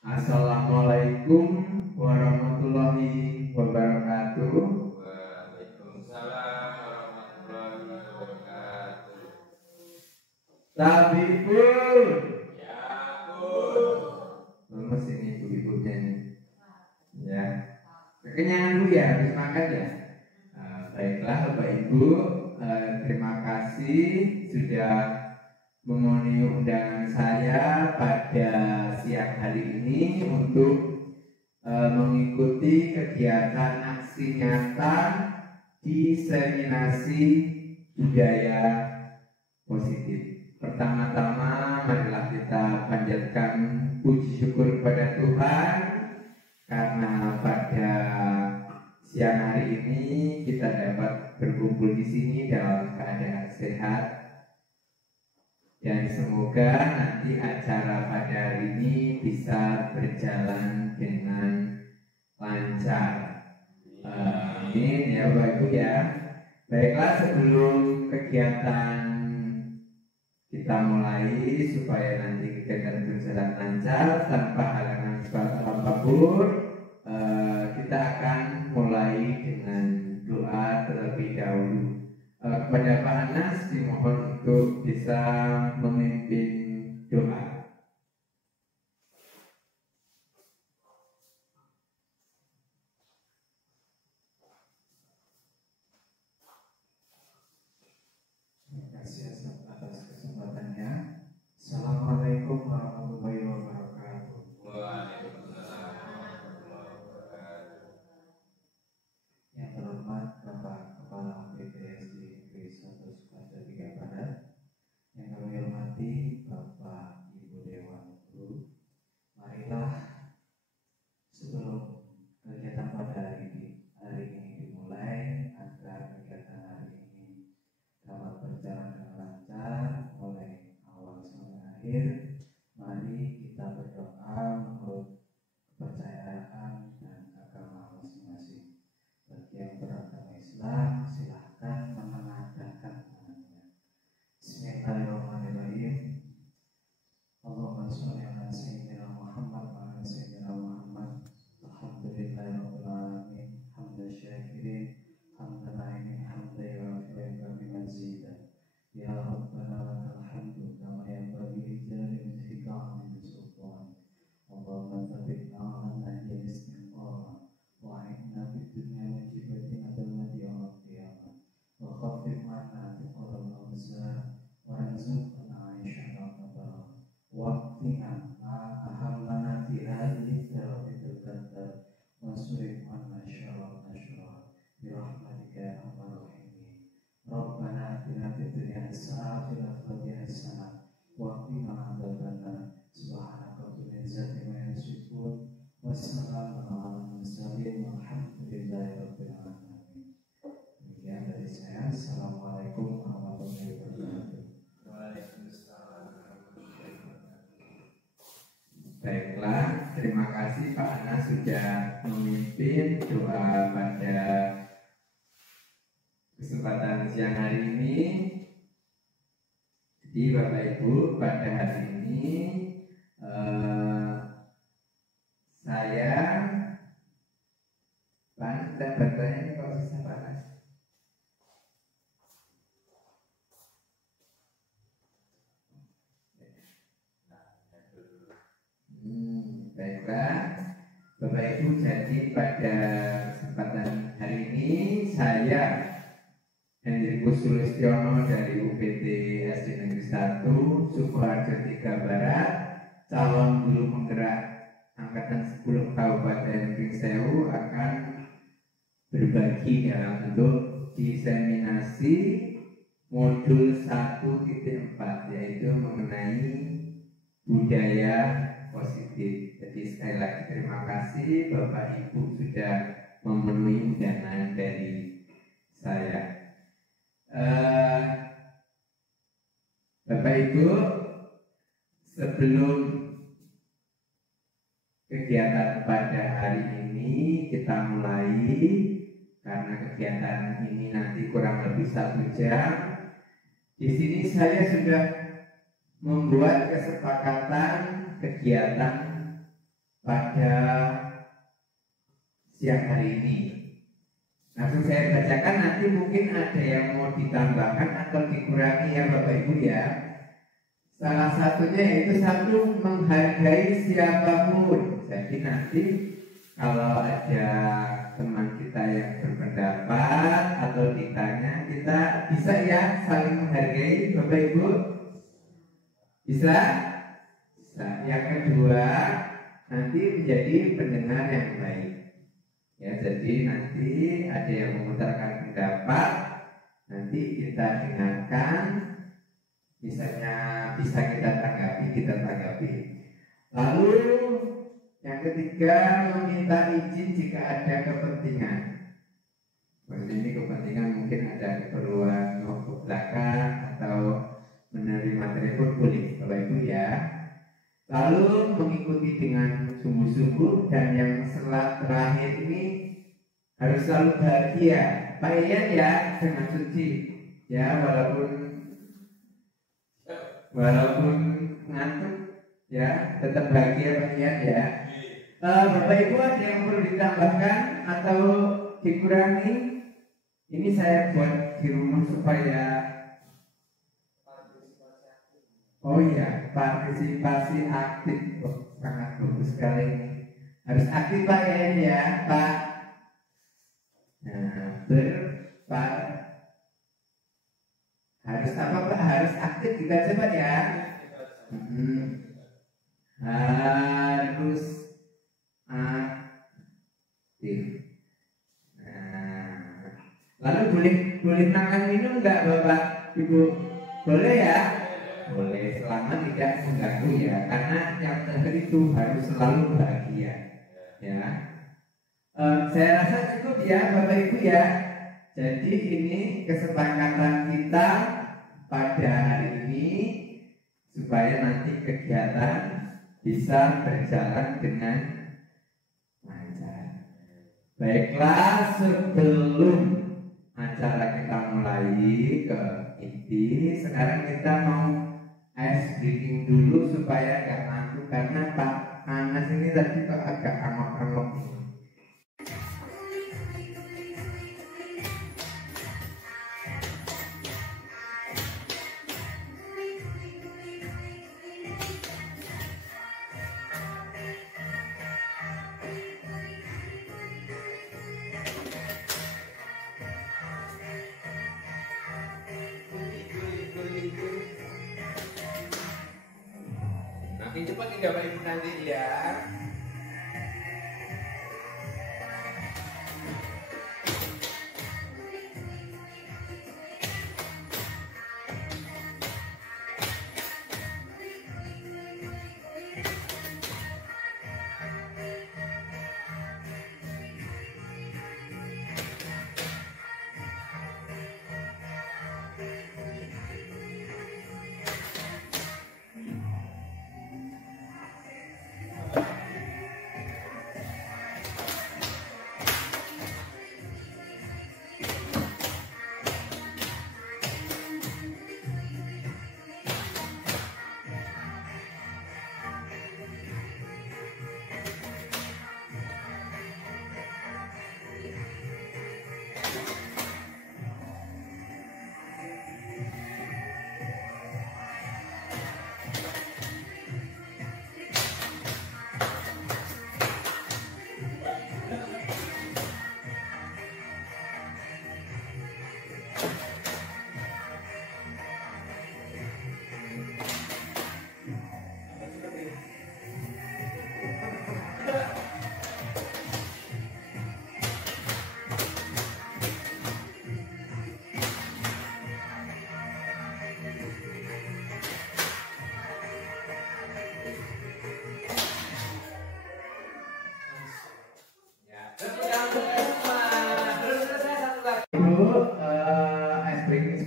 Assalamualaikum warahmatullahi wabarakatuh. Waalaikumsalam warahmatullahi wabarakatuh. Tabibun. Ya pun. Lemes ini ibu-ibunya nih. Ya. Kekenyangan dulu ya, habis makan ya. Baiklah Bapak Ibu, terima kasih sudah memenuhi undangan saya pada siang hari ini untuk mengikuti kegiatan aksi nyata diseminasi budaya positif. Pertama-tama marilah kita panjatkan puji syukur kepada Tuhan karena pada siang hari ini kita dapat berkumpul di sini dalam keadaan sehat. Dan semoga nanti acara pada hari ini bisa berjalan dengan lancar. Amin ya Bapak Ibu ya. Baiklah, sebelum kegiatan kita mulai supaya nanti kegiatan berjalan lancar tanpa halangan apapun, kita akan mulai dengan doa terlebih dahulu. Kepada Pak Anas dimohon untuk bisa memimpin doa. Terima kasih atas kesempatannya. Assalamualaikum warahmatullahi wabarakatuh. Waalaikumsalam warahmatullahi wabarakatuh. Yang terhormat Bapak Kepala PPSD Negeri 1 Sukada 3 Barat, yang kami hormati Bapak Ibu Dewan Guru, marilah sebelum kegiatan pada hari ini dimulai, agar kegiatan hari ini dapat berjalan dengan lancar mulai awal sampai akhir, mari kita berdoa menurut kepercayaan dan agama masing-masing. Bagi yang beragama Islam, silahkan menengadahkan tangannya. Bismillahirrahmanirrahim. Allahumma sholli ala sayyidina Muhammad wa ala sayyidina Muhammad. Alhamdulillahirabbil alamin. Hamdan syakirin, hamdan na'imin, hamdan yu'affiru min mazidah. Ya Rabbana lakal hamdu kama yanbaghi li jalali wajhika 'azimi sultan. Allahumma tsabbitna 'ala nahjil istiqamah wa'inna fid dunya wajibatina adamat yawmal qiyamah wa khaffif 'anna thiqal al-awzar warzuqna 'aisha al-mubarak waqtina ma ahammana fi hadhihi thawabitul qadar wasurif 'anna syarral ashrar bi rahmatika ya arhamar rahimin. Rabbana atina fid dunya hasanah wa fil akhirati hasanah wa qina adzabannar. Subhanaka rabbil izzati amma yasifun. Wassalamu ala mursalin walhamdulillahi rabbil alamin. Demikian dari saya. Assalamualaikum warahmatullahi wabarakatuh. Waalaikumsalam warahmatullahi wabarakatuh. Baiklah, terima kasih Pak Anas sudah memimpin doa pada kesempatan siang hari ini. Jadi Bapak Ibu, pada hari ini saya Pak dan bertanya ini kalau susah Pak Anas. Baiklah Bapak Ibu, jadi pada kesempatan hari ini saya Hendrikus Sulistiono dari UPT SD Negeri 1 Sukoharjo 3 Barat, calon guru penggerak angkatan 10 Kabupaten Pringsewu, akan berbagi dalam bentuk diseminasi modul 1.4, yaitu mengenai budaya positif. Jadi sekali lagi terima kasih Bapak Ibu sudah memenuhi undangan dari saya. Bapak Ibu, sebelum kegiatan pada hari ini kita mulai, karena kegiatan ini nanti kurang lebih 1 jam. Di sini saya sudah membuat kesepakatan kegiatan pada siang hari ini. Langsung saya bacakan, nanti mungkin ada yang mau ditambahkan atau dikurangi ya Bapak Ibu ya. Salah satunya yaitu satu, menghargai siapapun. Jadi nanti kalau ada teman kita yang berpendapat atau ditanya, kita bisa ya saling menghargai Bapak Ibu. Bisa? Bisa. Yang kedua, nanti menjadi pendengar yang baik. Ya, jadi nanti ada yang mengutarakan pendapat, nanti kita dengarkan. Misalnya bisa kita tanggapi. Lalu yang ketiga, meminta izin jika ada kepentingan. Ini kepentingan mungkin ada keperluan mau ke belakang atau menerima telepon boleh Bapak Ibu ya. Lalu mengikuti dengan sungguh-sungguh, dan yang terakhir ini harus selalu bahagia. Pak Ian ya, jangan suci ya, walaupun ngantuk ya, tetap bahagia Pak Ian ya. Bapak Ibu ada yang perlu ditambahkan atau dikurangi? Ini saya buat di rumah supaya partisipasi aktif. Sangat bagus sekali. Harus aktif Pak Ian ya Pak. Nah, harus apa Pak? Harus aktif kita coba ya. Harus aktif. Nah, lalu boleh makan minum nggak Bapak Ibu? Boleh ya? Boleh, selama tidak mengganggu ya. Karena yang terakhir itu harus selalu bahagia. Ya. Saya rasa cukup ya Bapak Ibu ya. Jadi ini kesepakatan kita pada hari ini supaya nanti kegiatan bisa berjalan dengan lancar. Baiklah, sebelum acara kita mulai ke inti, sekarang kita mau ice breaking dulu supaya gak ngantuk, karena Pak Anas ini tadi kok agak angok-angok ini. Makin cepat nih Bapak Ibu nanti ya.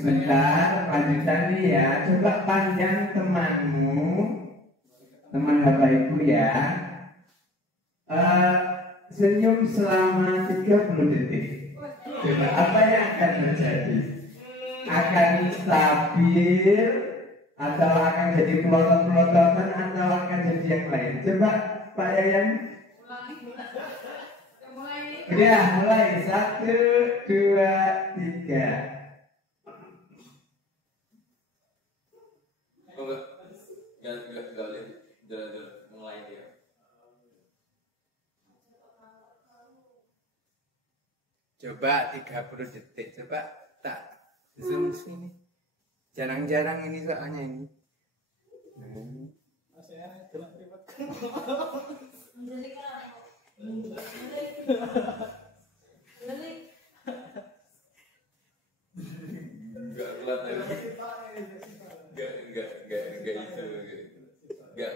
Sebentar, lanjutan nih ya. Coba panjang temanmu, teman Bapak Ibu ya. Senyum selama 30 detik. Coba apa yang akan terjadi? Akan stabil, atau akan jadi pelotot-pelototan, atau akan jadi yang lain? Coba Pak Yayan? Mulai. Udah, mulai. 1, 2, 3. Oh, enggak boleh. Jalan mulai dia. Coba 30 detik. Coba tak zoom sini. Jarang-jarang ini soalnya ini. Enggak kelihatan. Enggak itu. Enggak.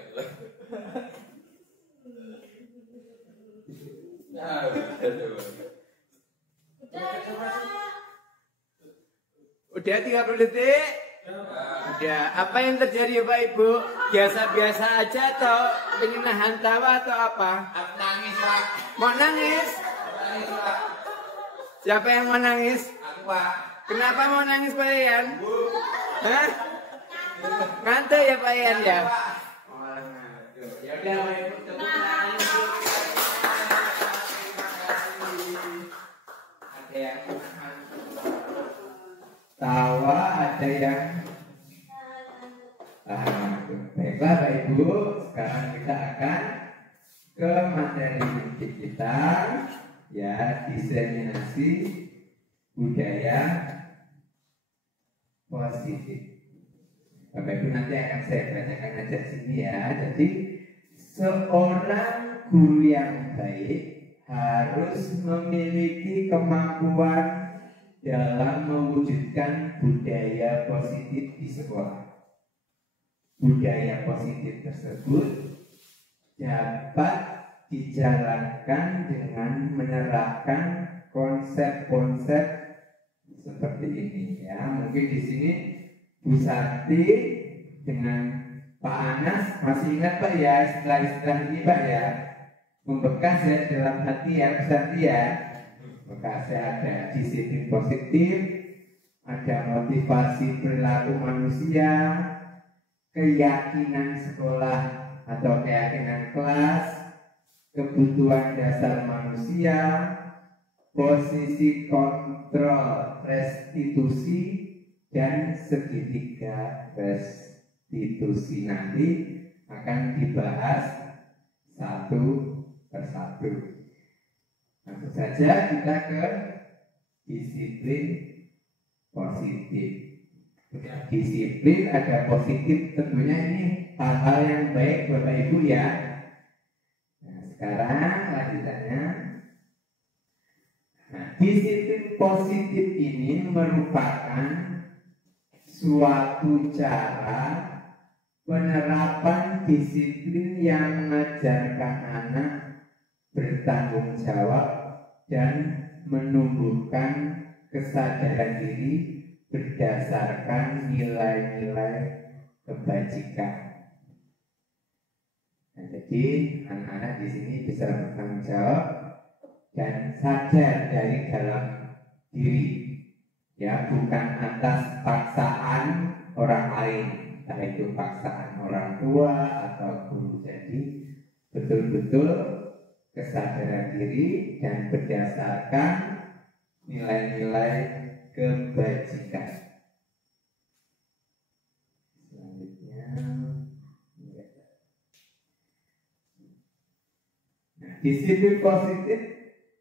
Nah, Udah 30 detik. Udah. Apa yang terjadi Bapak Ibu? Biasa-biasa aja atau ingin nahan tawa atau apa? nangis, Pak. Mau nangis? Nangis, Pak. Siapa yang mau nangis? Aku, Pak. Kenapa mau nangis Pak Ian? Hah? Ngantuk ya Pak Ian ya? Oh, ngantuk. Ya udah Bapak Ibu, tepuk tangan dulu. Ada yang tawa, ada yang baiklah Bapak Ibu, sekarang kita akan ke materi inti kita, ya, diseminasi budaya positif. Bapak Ibu nanti akan saya bacakan aja sini ya. Jadi seorang guru yang baik harus memiliki kemampuan dalam mewujudkan budaya positif di sekolah. Budaya positif tersebut dapat dijalankan dengan menerapkan konsep-konsep seperti ini ya. Mungkin di sini Bu Santi dengan Pak Anas masih ingat Pak ya istilah-istilah ini Pak ya, membekas ya dalam hati ya Bu Santi ya. Bekasnya ada disiplin positif, ada motivasi perilaku manusia, keyakinan sekolah atau keyakinan kelas, kebutuhan dasar manusia, posisi kontrol restitusi, dan segitiga restitusi. Nanti akan dibahas satu persatu. Langsung saja kita ke disiplin positif. Disiplin ada positif, tentunya ini hal-hal yang baik Bapak Ibu ya. Nah, sekarang lanjutannya. Nah, disiplin positif ini merupakan suatu cara penerapan disiplin yang mengajarkan anak bertanggung jawab dan menumbuhkan kesadaran diri berdasarkan nilai-nilai kebajikan. Nah, jadi anak-anak di sini bisa bertanggung jawab dan sadar dari dalam diri, ya, bukan atas paksaan orang lain, entah itu paksaan orang tua atau guru. Jadi betul-betul kesadaran diri dan berdasarkan nilai-nilai kebajikan. Selanjutnya, nah, disiplin positif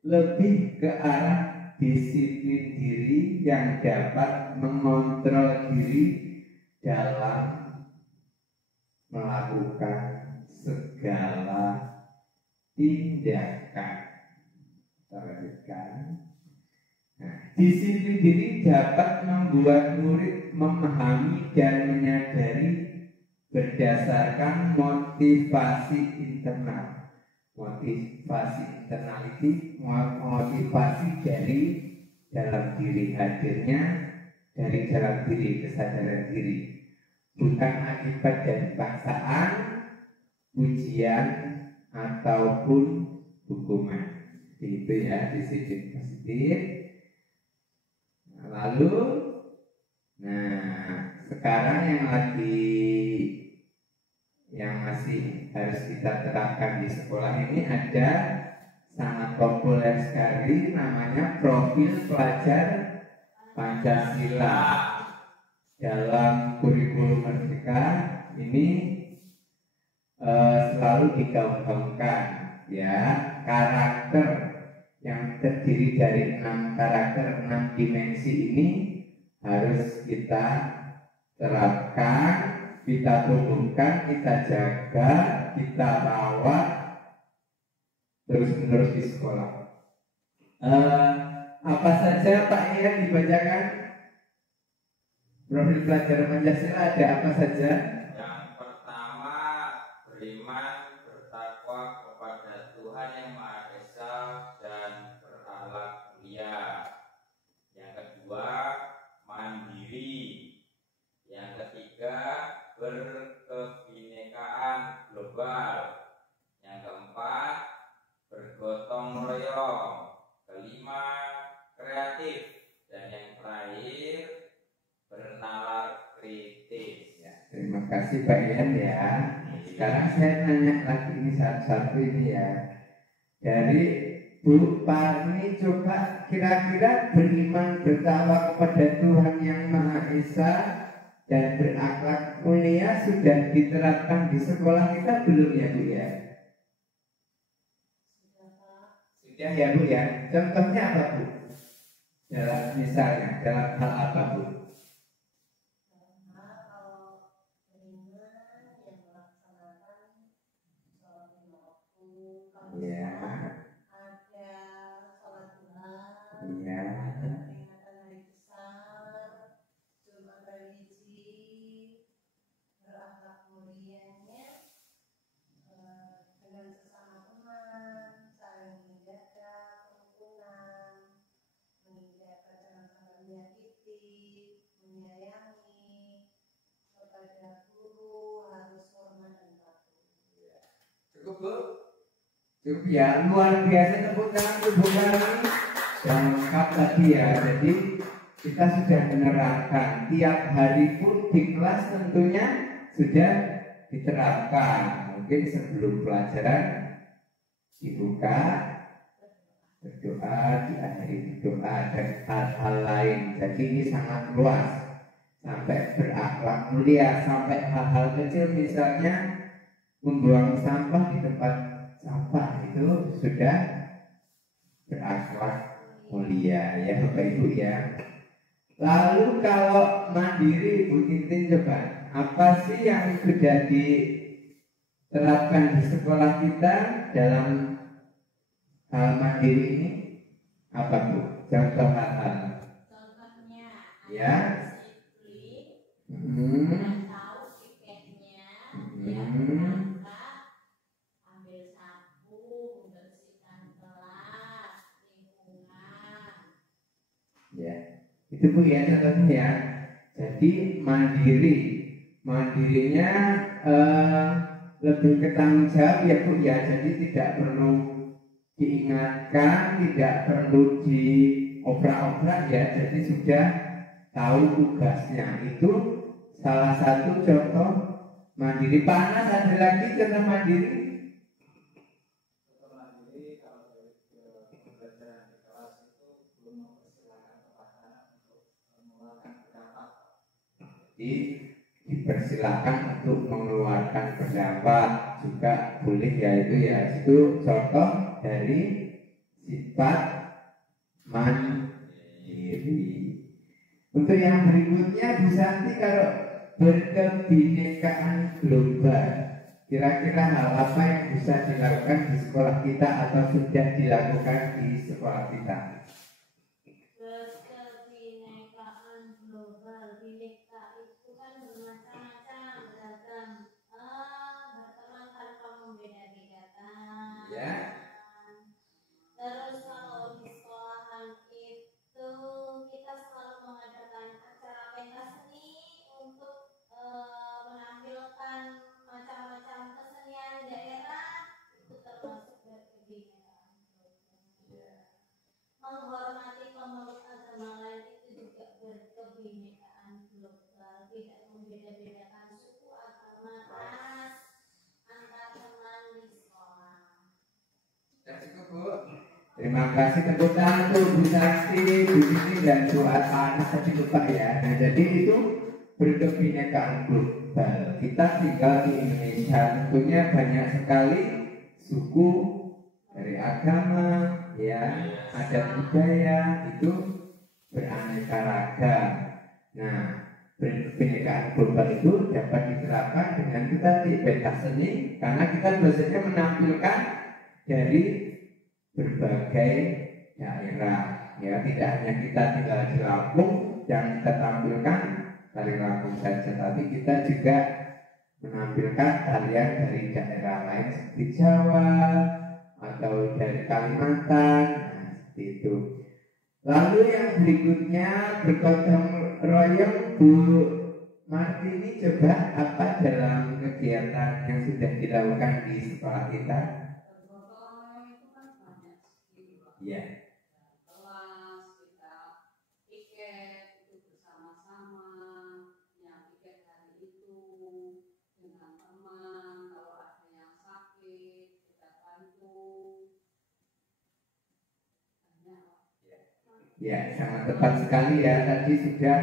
lebih ke arah disiplin diri yang dapat mengontrol diri dalam melakukan segala tindakan. Kita lanjutkan. Nah, disiplin diri dapat membuat murid memahami dan menyadari berdasarkan motivasi internal. Motivasi internal itu motivasi dari dalam diri, hadirnya dari dalam diri, kesadaran diri, bukan akibat dari paksaan, ujian ataupun hukuman. Itu ya disiplin positif. Nah, lalu, yang masih harus kita terapkan di sekolah ini ada sangat populer sekali, namanya profil pelajar Pancasila. Dalam kurikulum Merdeka ini selalu digaung-gaungkan, ya, karakter yang terdiri dari 6 karakter, 6 dimensi ini harus kita terapkan, kita tumbuhkan, kita jaga, kita rawat terus-menerus di sekolah. Apa saja Pak Ian dibacakan? Profil pelajar Pancasila ada apa saja? Yang pertama, beriman, bertakwa kepada Tuhan Yang Maha Esa dan berakhlak mulia. Yang kedua, mandiri. Yang ketiga, berkebinekaan global. Yang keempat, bergotong royong. Kelima, kreatif. Dan yang terakhir, bernalar kritis. Ya, terima kasih Pak Ian ya. Sekarang saya nanya lagi ini satu-satu ini ya. Dari Bu Parni, coba kira-kira beriman bertakwa kepada Tuhan Yang Maha Esa dan berakhlak mulia sudah diterapkan di sekolah kita belum ya Bu ya? Sudah ya Bu ya. Contohnya apa Bu? Misalnya dalam hal apa Bu? Ya. Ya. Cukup Bu? Cukup ya, luar biasa tepuk tangan Bu Parni. Dan lengkap tadi ya, jadi kita sudah menerapkan tiap hari pun di kelas tentunya sudah diterapkan. Mungkin sebelum pelajaran dibuka, berdoa, diakhiri berdoa dan hal-hal lain. Jadi ini sangat luas, sampai berakhlak mulia, sampai hal-hal kecil misalnya membuang sampah di tempat sampah itu sudah berakhlak mulia ya Bapak Ibu ya. Lalu kalau mandiri Bu Tintin, coba apa sih yang sudah diterapkan di sekolah kita dalam hal mandiri ini? Apa Bu? Contoh hal-hal. Contohnya Ya. tahu tiketnya, ya berangkat, ambil sapu, membersihkan kelas, lingkungan. Ya, itu Bu ya contohnya ya. Jadi mandirinya lebih ke tanggung jawab ya Bu ya. Jadi tidak perlu diingatkan, tidak perlu diobrak-obrak ya. Jadi sudah tahu tugasnya. Itu salah satu contoh mandiri. Panas ada lagi contoh mandiri. Dipersilakan untuk mengeluarkan pendapat juga boleh ya, itu contoh dari sifat mandiri. Untuk yang berikutnya Bu Santi, kalau berkebinekaan global, kira-kira hal apa yang bisa dilakukan di sekolah kita atau sudah dilakukan di sekolah kita? Kebinekaan global, bineka itu kan bermacam-macam, beragam, berteman tanpa membeda-bedakan. Ya. Terus kalau di sekolahan itu kita selalu mengadakan acara pentas seni untuk menampilkan macam-macam kesenian daerah, itu termasuk berkebinekaan global. Menghormati pemeluk agama lain itu juga berkebinekaan global, tidak membeda-bedakan suku, agama, ras, Bu. Terima kasih tepuk tangan untuk Bu Sakti, Bu Dini dan Bu Anas tadi lupa ya. Nah jadi itu bentuk kebinekaan global. Kita tinggal di Indonesia, tentunya banyak sekali suku dari agama, ya, adat budaya itu beraneka ragam. Nah, kebinekaan global itu dapat diterapkan dengan kita di pentas seni, karena kita biasanya menampilkan dari berbagai daerah, ya, tidak hanya kita tinggal di Lampung yang kita tampilkan tari Lampung saja, tapi kita juga menampilkan tarian dari daerah lain seperti Jawa atau dari Kalimantan, nah, seperti itu. Lalu yang berikutnya bergotong royong, Bu Martini, coba apa dalam kegiatan yang sudah dilakukan di sekolah kita? Iya. Kelas kita piket itu bersama-sama, yang piket hari itu dengan teman, kalau ada yang sakit kita bantu. Ya, sangat tepat sekali ya. Tadi sudah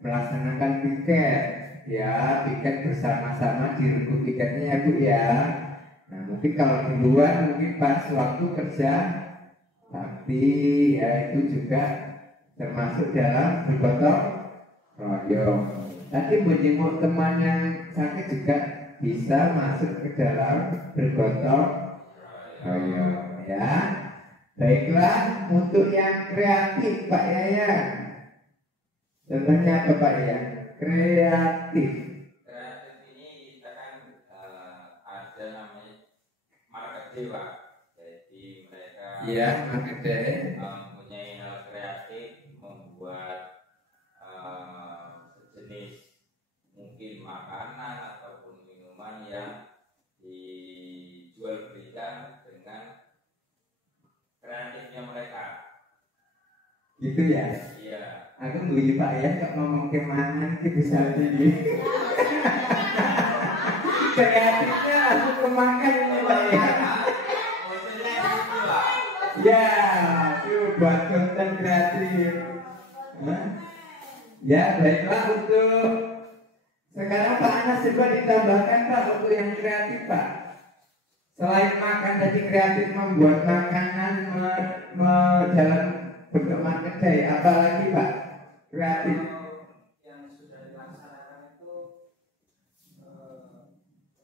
melaksanakan piket, ya, piket bersama-sama di regu piketnya ya Bu ya. Nah mungkin kalau di luar mungkin pas waktu kerja, tapi ya itu juga termasuk dalam bergotong royong. Tadi menjenguk teman yang sakit juga bisa masuk ke dalam bergotong royong, ya. Baiklah, untuk yang kreatif Pak Yayan, contohnya apa Pak Yayan? Kreatif. Kreatif ini kita kan ada namanya marketing Pak. Jadi mereka marketing mempunyai hal kreatif, membuat sejenis mungkin makanan ataupun minuman yang dijual belikan dengan kreatifnya mereka. Gitu ya? Iya. Aku nggak Pak ya, kok ngomong kemana sih bisa jadi kreatifnya aku kemakan ini Pak ya. Ya, itu buat konten kreatif. Hah? Ya, baiklah, untuk sekarang Pak Anas coba ditambahkan Pak untuk yang kreatif Pak. Selain makan tadi kreatif membuat makanan dalam bentuk kedai, apa lagi Pak? Kreatif. Yang sudah dilaksanakan itu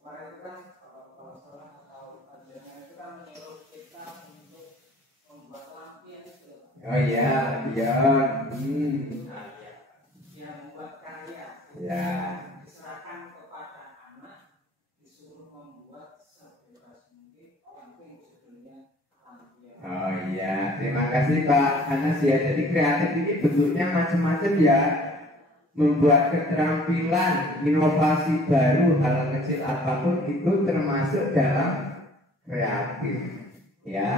kemarin itu kan kalau salah atau ajarnya itu kan menyuruh kita untuk membuat lampion itu. Oh iya, Yang membuat karya. Ya. Diserahkan kepada anak, disuruh membuat sebebas mungkin yang judulnya lampion. Oh iya, terima kasih Pak Anas ya. Jadi kreatif ini bentuknya macam-macam ya. Membuat keterampilan, inovasi baru, hal kecil apapun itu termasuk dalam kreatif. Ya.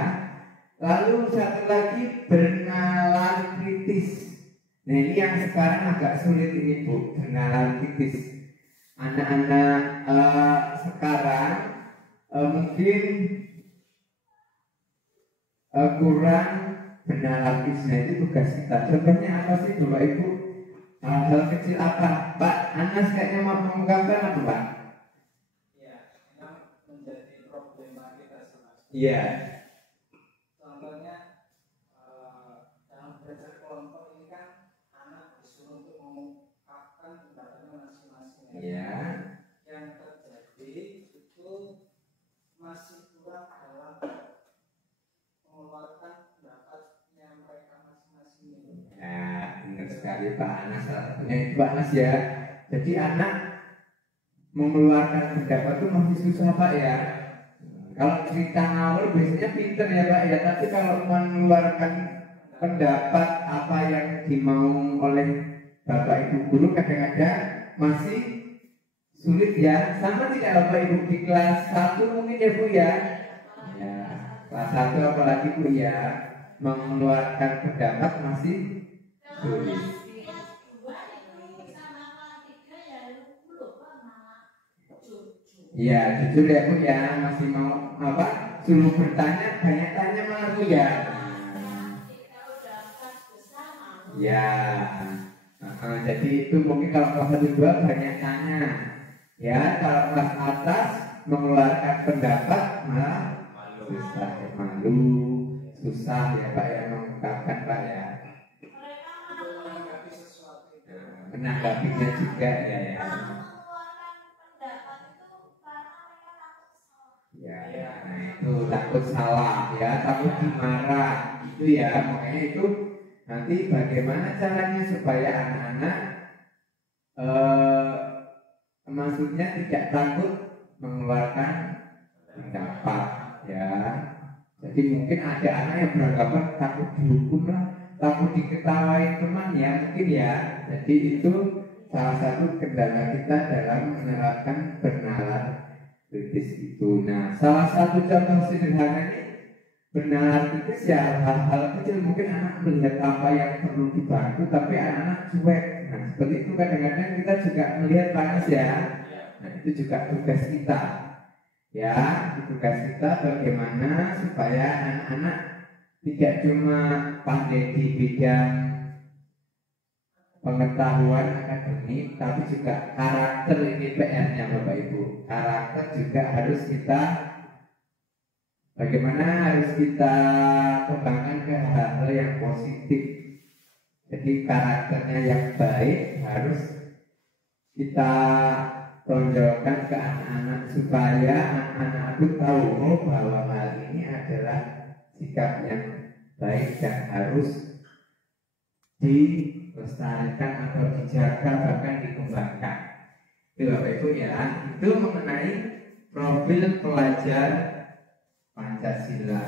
Lalu satu lagi, bernalar kritis. Nah ini yang sekarang agak sulit ini Bu, bernalar kritis. Anak-anak sekarang mungkin kurang bernalar kritis. Nah itu tugas kita. Contohnya apa sih Bapak Ibu? Hal kecil apa? Pak Anas kayaknya mau mengungkapkan apa Pak? Ya, memang menjadi problema kita semua. Iya. Contohnya dalam belajar kelompok ini kan anak disuruh untuk mengungkapkan pendapatnya masing-masing. Iya. Yang terjadi itu masih kurang dalam mengeluarkan pendapatnya mereka masing-masing. Ya, benar sekali Pak Anas. Salah satunya itu Pak Anas ya. Jadi anak mengeluarkan pendapat itu masih susah Pak ya. Kalau cerita ngawur biasanya pinter ya Pak ya. Tapi kalau mengeluarkan pendapat apa yang dimau oleh Bapak Ibu guru kadang-kadang masih sulit ya. Sama tidak Bapak Ibu di kelas 1 mungkin ya Bu ya. Ya, kelas 1 apalagi Bu ya, mengeluarkan pendapat masih sulit. Ya, jujur ya Bu ya, masih mau apa? suruh bertanya banyak tanya malah ya. Kita udah kas besar malu. Ya, jadi itu mungkin kalau kelas 1-2 banyak tanya. Ya, kalau kelas atas mengeluarkan pendapat malah susah, malu, susah ya Pak ya mengungkapkan Pak ya. Mereka malu. Menanggapinya juga ya. Kalau mengeluarkan pendapat itu karena mereka takut salah. Ya, nah itu takut salah ya, takut dimarah itu ya, makanya itu nanti bagaimana caranya supaya anak-anak maksudnya tidak takut mengeluarkan pendapat ya. Jadi mungkin ada anak yang beranggapan takut dihukum lah, takut diketawain teman ya mungkin ya. Jadi itu salah satu kendala kita dalam menerapkan bernalar kritis itu. Nah, salah satu contoh sederhananya bernalar kritis ya hal-hal kecil, mungkin anak melihat apa yang perlu dibantu tapi anak-anak cuek. Nah, seperti itu kadang-kadang kita juga melihat panas ya. Nah, itu juga tugas kita. Ya, tugas kita bagaimana supaya anak-anak tidak cuma pandai di bidang pengetahuan akademik, tapi juga karakter ini PR-nya Bapak Ibu. Karakter juga harus kita bagaimana harus kita kembangkan ke hal-hal yang positif. Jadi karakternya yang baik harus kita tonjolkan ke anak-anak supaya anak-anak itu tahu bahwa hal ini adalah sikap yang baik dan harus dilestarikan atau dijaga bahkan dikembangkan. Itu Bapak Ibu ya, itu mengenai profil pelajar Pancasila.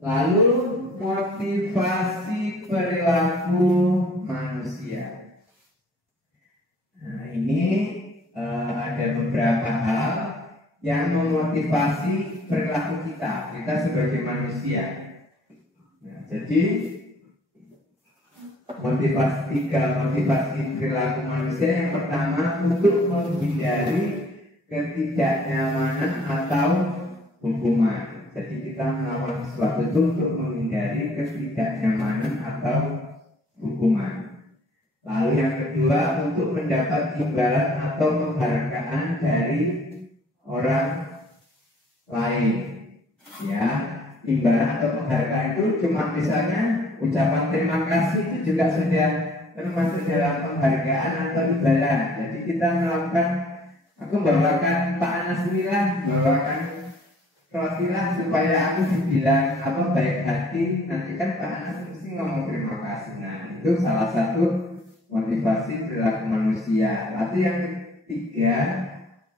Lalu motivasi perilaku manusia. Nah, ini ada beberapa hal yang memotivasi perilaku kita sebagai manusia. Nah, jadi motivasi perilaku manusia yang pertama untuk menghindari ketidaknyamanan atau hukuman. Jadi kita melakukan sesuatu itu untuk menghindari ketidaknyamanan atau hukuman. Lalu yang kedua untuk mendapat imbalan atau penghargaan dari orang lain. Ya, imbalan atau penghargaan itu cuma misalnya ucapan terima kasih itu juga sudah termasuk dalam penghargaan atau imbalan. Jadi kita melakukan, aku bawakan Pak Anas inilah, bawakan rotilah supaya aku dibilang apa baik hati. Nanti kan Pak Anas mesti ngomong terima kasih. Nah itu salah satu motivasi perilaku manusia. Lalu yang ketiga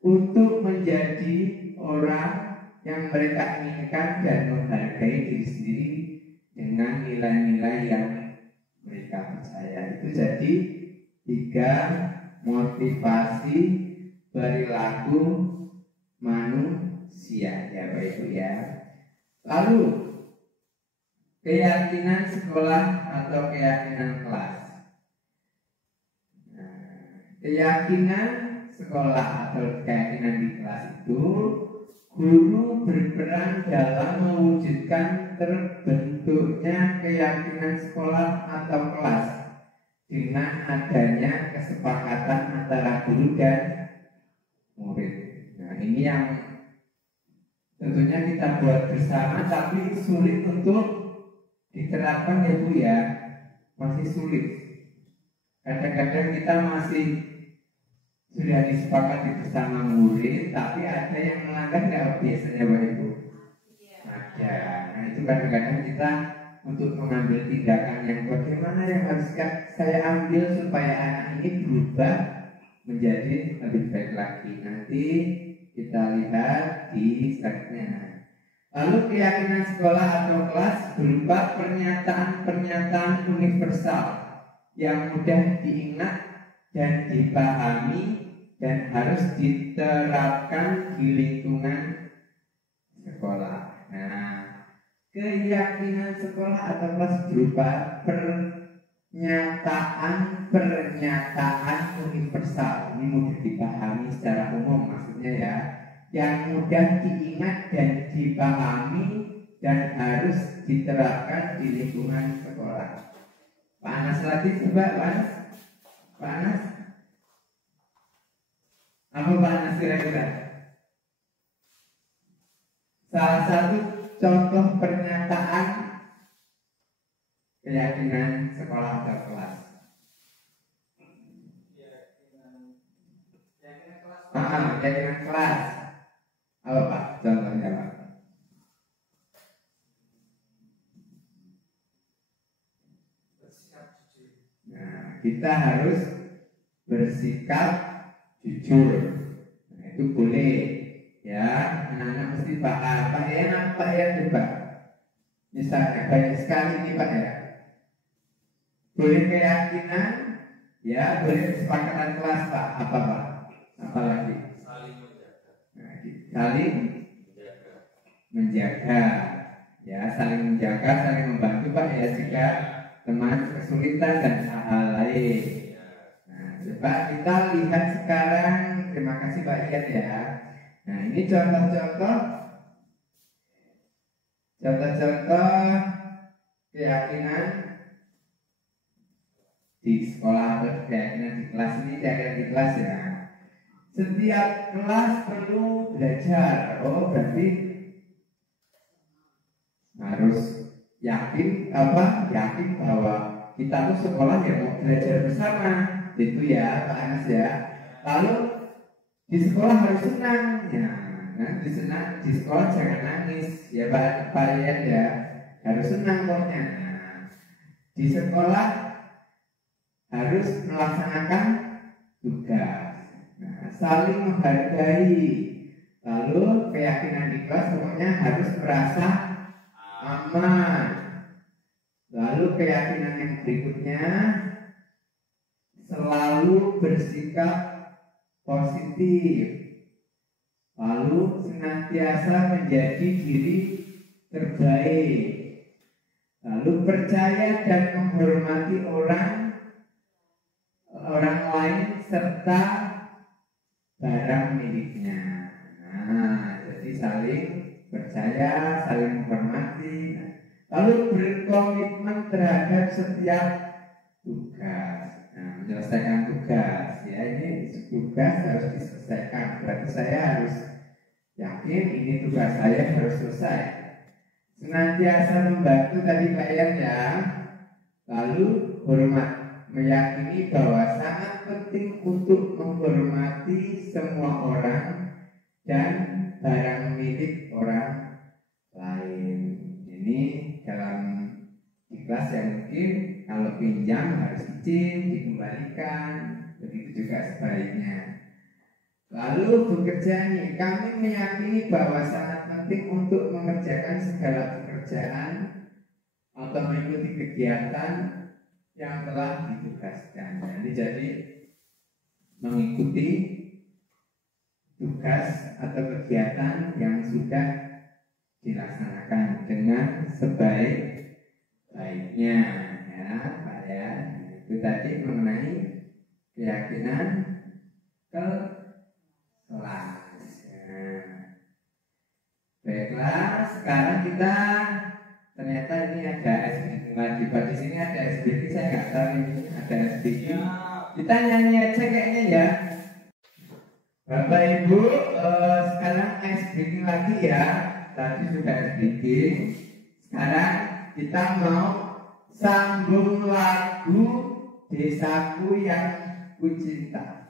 untuk menjadi orang yang mereka inginkan dan menghargai diri sendiri dengan nilai-nilai yang mereka percaya. Itu jadi 3 motivasi perilaku manusia ya Bapak Ibu ya. Lalu keyakinan sekolah atau keyakinan kelas. Keyakinan sekolah atau keyakinan di kelas itu guru berperan dalam mewujudkan terbentuknya keyakinan sekolah atau kelas dengan adanya kesepakatan antara guru dan murid. Nah ini yang tentunya kita buat bersama tapi sulit untuk diterapkan ya Bu ya, masih sulit. Kadang-kadang kita masih sudah disepakati bersama murid, tapi ada yang melanggar nggak biasanya Bapak Ibu? Ada. Nah itu kadang-kadang kita untuk mengambil tindakan yang bagaimana yang harus saya ambil supaya anak ini berubah menjadi lebih baik lagi. Nanti kita lihat di slide-nya. Lalu keyakinan sekolah atau kelas berupa pernyataan-pernyataan universal yang mudah diingat dan dipahami dan harus diterapkan di lingkungan sekolah. Nah, keyakinan sekolah atau kelas berupa pernyataan universal. Ini mudah dipahami secara umum maksudnya ya. yang mudah diingat dan dipahami dan harus diterapkan di lingkungan sekolah. Panas lagi coba, panas? Panas? Apa panas kira-kira? Salah satu contoh pernyataan keyakinan sekolah atau kelas. Keyakinan kelas. Apa Pak? Contohnya Pak? Nah, kita harus bersikap jujur. Nah, itu boleh. Ya, anak-anak mesti paham. Pak ya coba. Misalnya banyak sekali ini Pak ya. Boleh keyakinan, ya boleh kesepakatan kelas Pak. Apa Pak? Apa lagi? Saling menjaga. Nah, saling menjaga. Ya, saling menjaga, saling membantu Pak ya jika teman kesulitan dan hal-hal lain. Nah, coba kita lihat sekarang. Terima kasih Pak Ian ya. Nah, ini contoh-contoh keyakinan di sekolah atau keyakinan di kelas ini, keyakinan di kelas ya. Setiap kelas perlu belajar. Oh, berarti harus yakin bahwa kita tuh sekolah ya mau belajar bersama. Itu ya Pak Anas ya. Lalu di sekolah harus senang ya. Nah, di sekolah jangan nangis ya Pak Ian ya. Harus senang pokoknya. Nah, di sekolah harus melaksanakan tugas. Nah, saling menghargai. Lalu keyakinan di kelas pokoknya harus merasa aman. Lalu keyakinan yang berikutnya selalu bersikap positif. Lalu senantiasa menjadi diri terbaik. Lalu percaya dan menghormati orang lain serta barang miliknya. Nah, jadi saling percaya, saling menghormati. Lalu berkomitmen terhadap setiap tugas. Nah, menyelesaikan tugas. Ya, ini tugas harus diselesaikan. Berarti saya harus yakin ini tugas saya harus selesai. Senantiasa membantu tadi kalian ya. Lalu hormat, meyakini bahwa sangat penting untuk menghormati semua orang dan barang milik orang lain. Ini dalam di kelas yang mungkin kalau pinjam harus izin dikembalikan, begitu juga sebaliknya. Lalu bekerja nih, kami meyakini bahwa sangat penting untuk mengerjakan segala pekerjaan atau mengikuti kegiatan yang telah ditugaskan. Jadi mengikuti tugas atau kegiatan yang sudah dilaksanakan dengan sebaik-baiknya ya Pak ya. Itu tadi mengenai keyakinan kelas. Baiklah, sekarang kita ternyata ini ada SBK lagi. Di sini ada SBK, saya nggak tahu ini ada SBK. Kita nyanyi aja kayaknya ya. Bapak Ibu, sekarang SBK lagi ya. Tadi sudah SBK. Sekarang kita mau sambung lagu Desaku Yang Kucinta.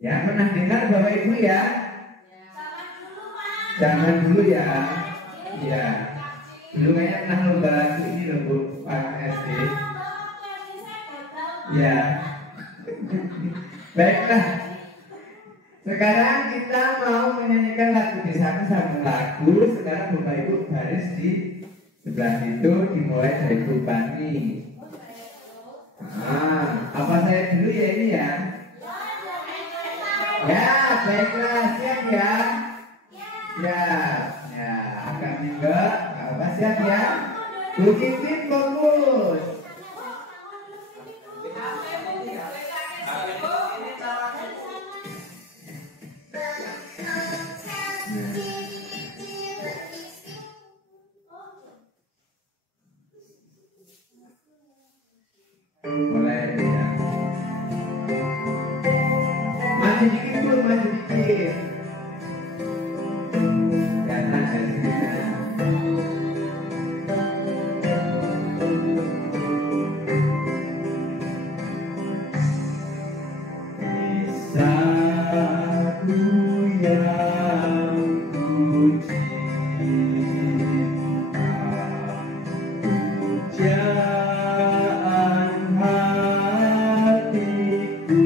Ya, pernah dengar Bapak Ibu ya? Jangan dulu ya. Iya. Dulu kayaknya pernah lomba lagu ini loh Bu, Pak SD. Ya. Baiklah. Sekarang kita mau menyanyikan lagu Desaku sambung lagu. Sekarang Bapak Ibu baris di sebelah itu dimulai dari Bu Pani. Apa saya dulu ya ini ya? Ya, baiklah, siap ya. Ya, agak minggat, apa siap ya? Bu Titin fokus. Boleh ya. Maju dikit Bu, maju dikit. Datang dari sana. Kisahku yang ku cinta, pujaan hatiku.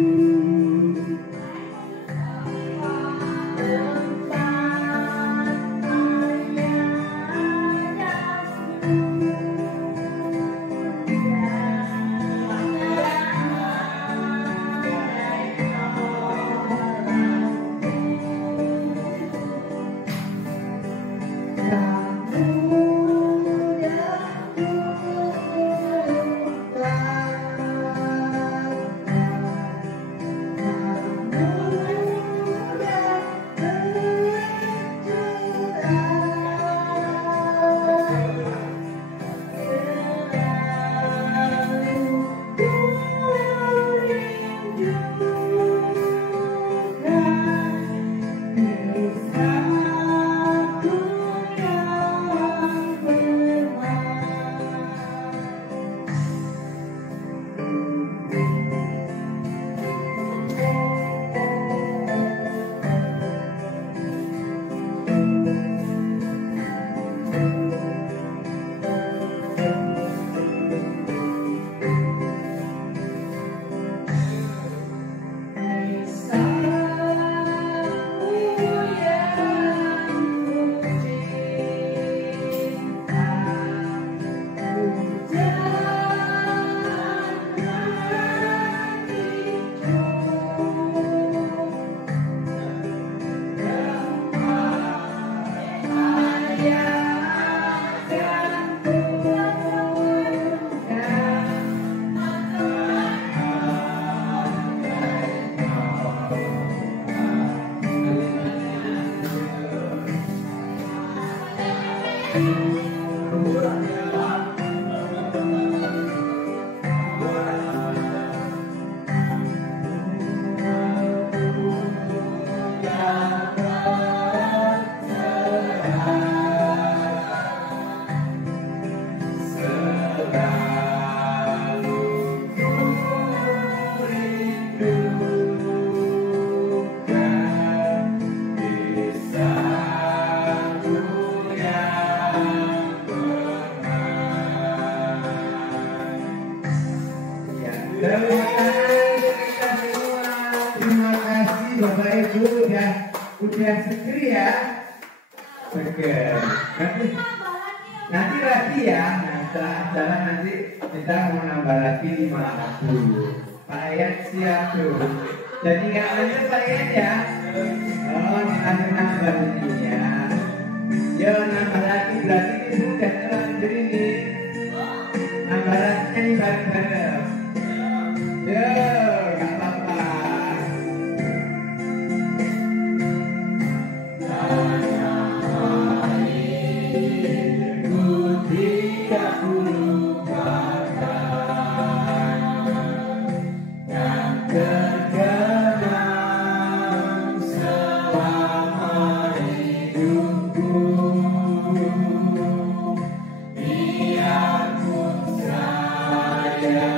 Udah seger ya, seger. Nanti lagi ya. Nah, setelah acara nanti kita mau nambah lagi 5 lagu. Pak Ian siap tuh. Jadi nggak lanjut Pak Ian ya. Oh, kita nambah ini ya. Yo nambah lagi berarti ini sudah terlanjur ini. Nambah lagi ini bareng-bareng. Yo, nggak apa-apa. Yeah.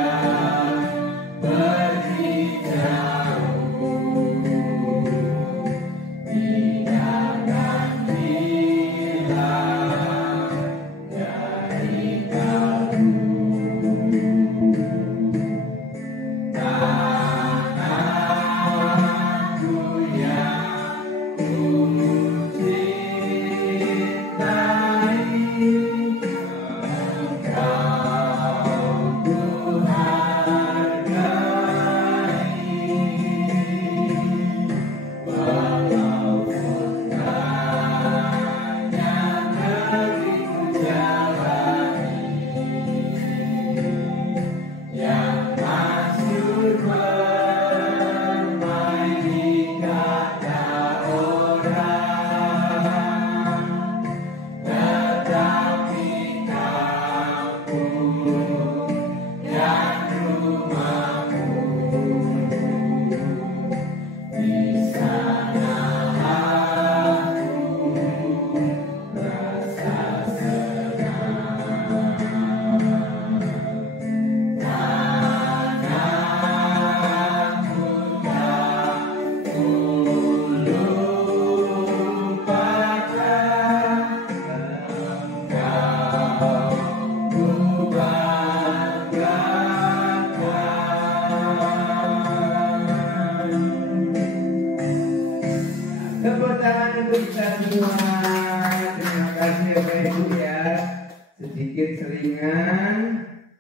bikin selingan,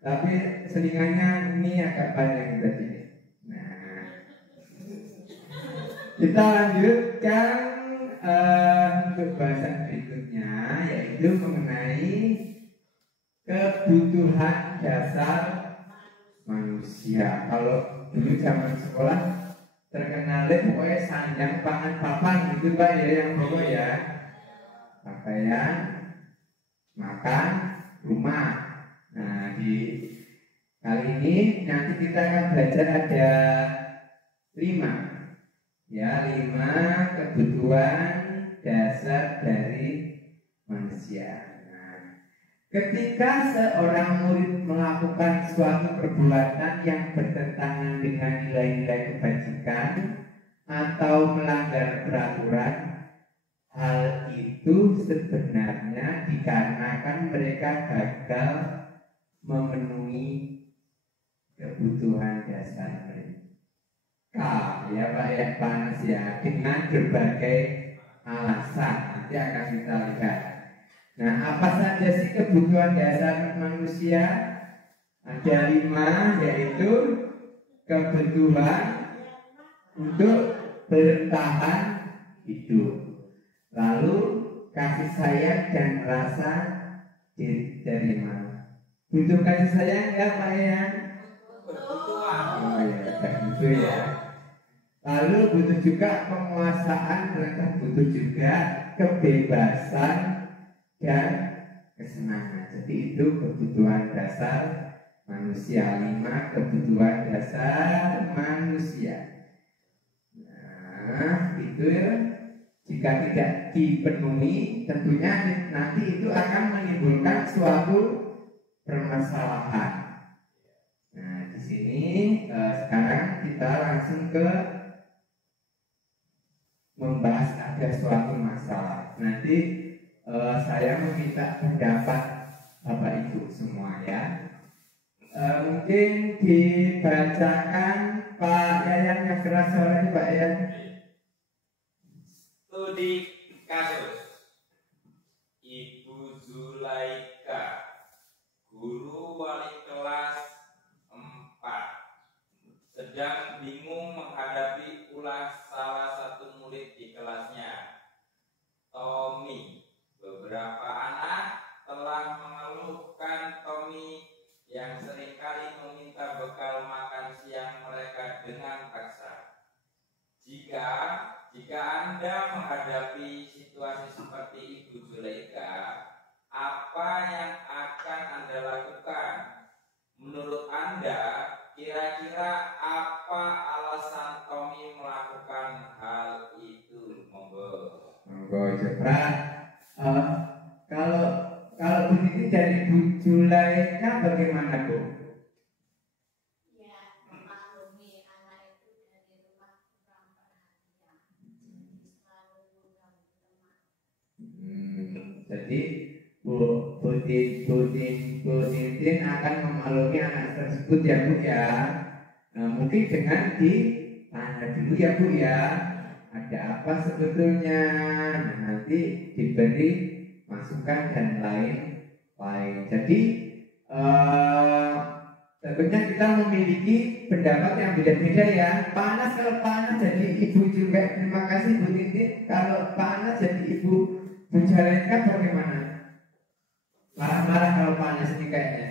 tapi selingannya ini agak panjang tadi. Nah, kita lanjutkan untuk bahasan berikutnya, yaitu mengenai kebutuhan dasar manusia. Kalau dulu zaman sekolah terkenalnya pokoknya sandang, pangan, papan gitu Pak ya, yang pokok ya, pakaian, makan, rumah. Nah, di kali ini nanti kita akan belajar ada 5 kebutuhan dasar dari manusia. Nah, ketika seorang murid melakukan suatu perbuatan yang bertentangan dengan nilai-nilai kebajikan atau melanggar peraturan, hal itu sebenarnya dikarenakan mereka gagal memenuhi kebutuhan dasar mereka. Ya Pak ya, panas ya, dengan berbagai alasan. Nanti akan kita lihat. Nah, apa saja sih kebutuhan dasar manusia? Ada 5, yaitu kebutuhan untuk bertahan hidup, lalu kasih sayang dan rasa diterima. Butuh kasih sayang nggak Pak ya? Oh ya, gitu ya. Lalu butuh juga penguasaan, mereka butuh juga kebebasan dan kesenangan. Jadi itu kebutuhan dasar manusia. 5 kebutuhan dasar manusia. Nah, itu ya. Jika tidak dipenuhi, tentunya nanti itu akan menimbulkan suatu permasalahan. Nah, di sini sekarang kita langsung ke membahas ada suatu masalah. Nanti saya meminta pendapat Bapak Ibu semua ya. Mungkin dibacakan Pak Yayan yang keras suaranya Pak Yayan. Studi kasus Ibu Zulaika, guru wali kelas 4, sedang bingung menghadapi ulah salah satu murid di kelasnya, Tommy. Beberapa anak telah mengeluhkan Tommy yang seringkali meminta bekal makan siang mereka dengan paksa. Jika Anda menghadapi situasi seperti Ibu Zulaika, apa yang akan Anda lakukan? Menurut Anda, kira-kira apa alasan Tommy melakukan hal itu? Monggo cepat. Kalau begitu dari Bu Zulaika bagaimana Bu? Ya, memaklumi anak itu dari rumah kurang perhatian, selalu mengganggu teman. Jadi Bu Tintin akan memaklumi anak tersebut ya Bu ya. Nah, mungkin dengan ditanya dulu ya Bu ya, ada apa sebetulnya. Nah, nanti diberi masukan dan lain-lain. Jadi tentunya kita memiliki pendapat yang beda-beda ya. Panas kalau panas jadi Ibu juga. Terima kasih Bu Tintin. Kalau panas jadi Ibu Bu Zulaika bagaimana? Marah-marah kalau panas ini kayaknya.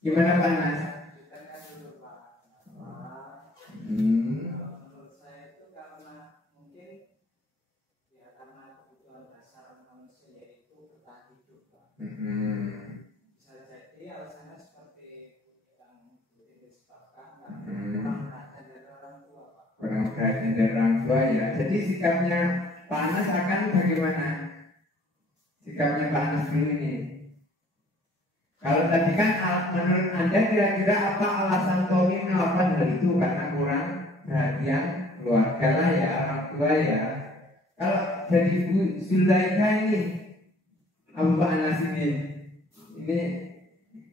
Gimana panas? Menurut saya itu karena mungkin ya karena kebutuhan dasar manusia yaitu bertahan hidup Pak. Bisa jadi alasannya seperti yang disebutkan kurang perhatian dari orang tua Pak. Kurang perhatian dari orang tua ya. Jadi sikapnya panas akan bagaimana? Sikapnya panas dulu ini. Kalau tadi kan menurut Anda kira-kira apa alasan Tommy melakukan hal itu? Karena kurang perhatian keluarga lah ya, orang tua ya. Kalau dari Bu Zulaika ini, apa Pak Anas ini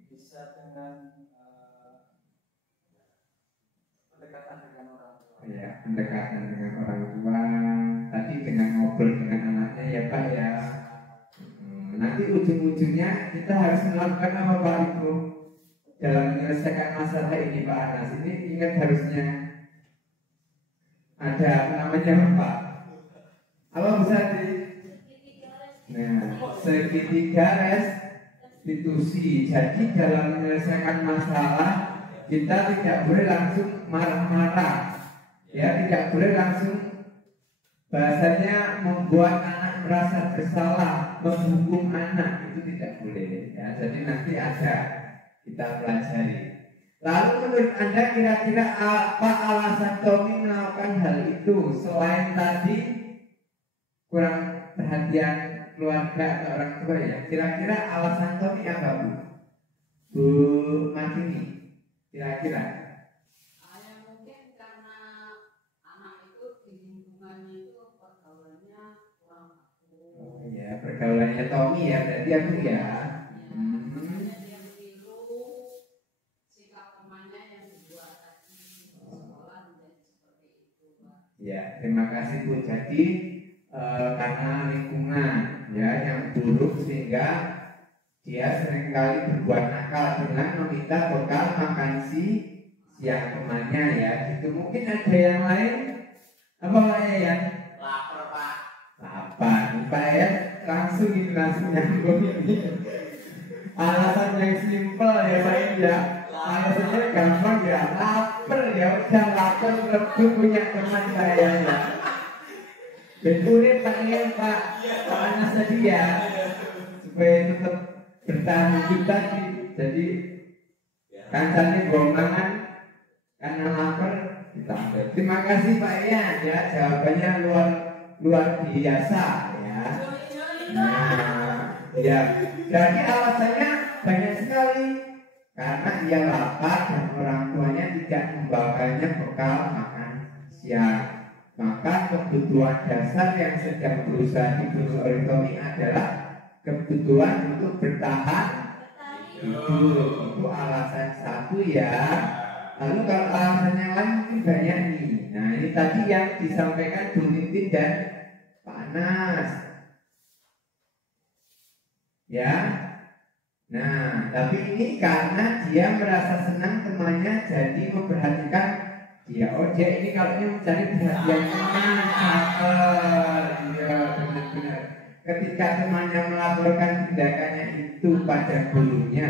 Bisa dengan pendekatan dengan orang tua. ya, pendekatan dengan orang tua. Tadi dengan ngobrol dengan anaknya ya Pak ya. Nanti itu ujung-ujungnya kita harus melakukan apa Pak Ibu dalam menyelesaikan masalah ini Pak Anas? Ini ingat harusnya ada apa namanya Pak? Apa bisa di? Nah, segitiga restitusi. Jadi dalam menyelesaikan masalah kita tidak boleh langsung marah-marah, ya, tidak boleh langsung bahasanya membuat anak merasa bersalah, menghukum anak, itu tidak boleh, ya. Jadi nanti ada kita pelajari. Lalu menurut Anda kira-kira apa alasan Tommy melakukan hal itu selain tadi kurang perhatian keluarga atau orang tua ya? Kira-kira alasan Tommy apa Bu? Bu Martini? Kira-kira? Ya mungkin karena anak itu di lingkungannya itu pergaulannya kurang bagus. Oh ya, pergaulannya Tommy ya, berarti ya Bu ya. Makanya dia meniru sikap temannya yang dibuat tadi di sekolah menjadi seperti itu, Pak. Ya, terima kasih Bu. Jadi karena lingkungan ya yang buruk sehingga dia seringkali berbuat nakal dengan meminta bekal makan siang temannya ya. Gitu. Mungkin ada yang lain apa Pak ya? Lapar Pak. Lapar, Pak ya langsung ini langsung nyambung ini. Alasan yang simpel ya Pak ya. Alasannya gampang ya, lapar ya udah lapar lebih punya teman saya ya. Betul Pak ya Pak Anas tadi ya supaya tetap bertahan hidup tadi. Jadi kancane gonangan karena lapar ditambah. Terima kasih Pak ya jawabannya luar biasa ya. Nah, ya. Jadi alasannya banyak sekali karena ia lapar dan orang tuanya tidak membawanya bekal makan siang. Maka kebutuhan dasar yang sedang berusaha dipenuhi oleh Tommy adalah kebutuhan untuk bertahan hidup. Itu alasan satu ya. Lalu kalau alasan yang lain mungkin banyak nih. Nah ini tadi yang disampaikan Bu Tintin dan Pak Anas. Ya. Nah tapi ini karena dia merasa senang temannya jadi memperhatikan dia. Oh dia ini kalau ini mencari perhatian teman. Ya benar-benar. Ketika temannya melaporkan tindakannya itu pada gurunya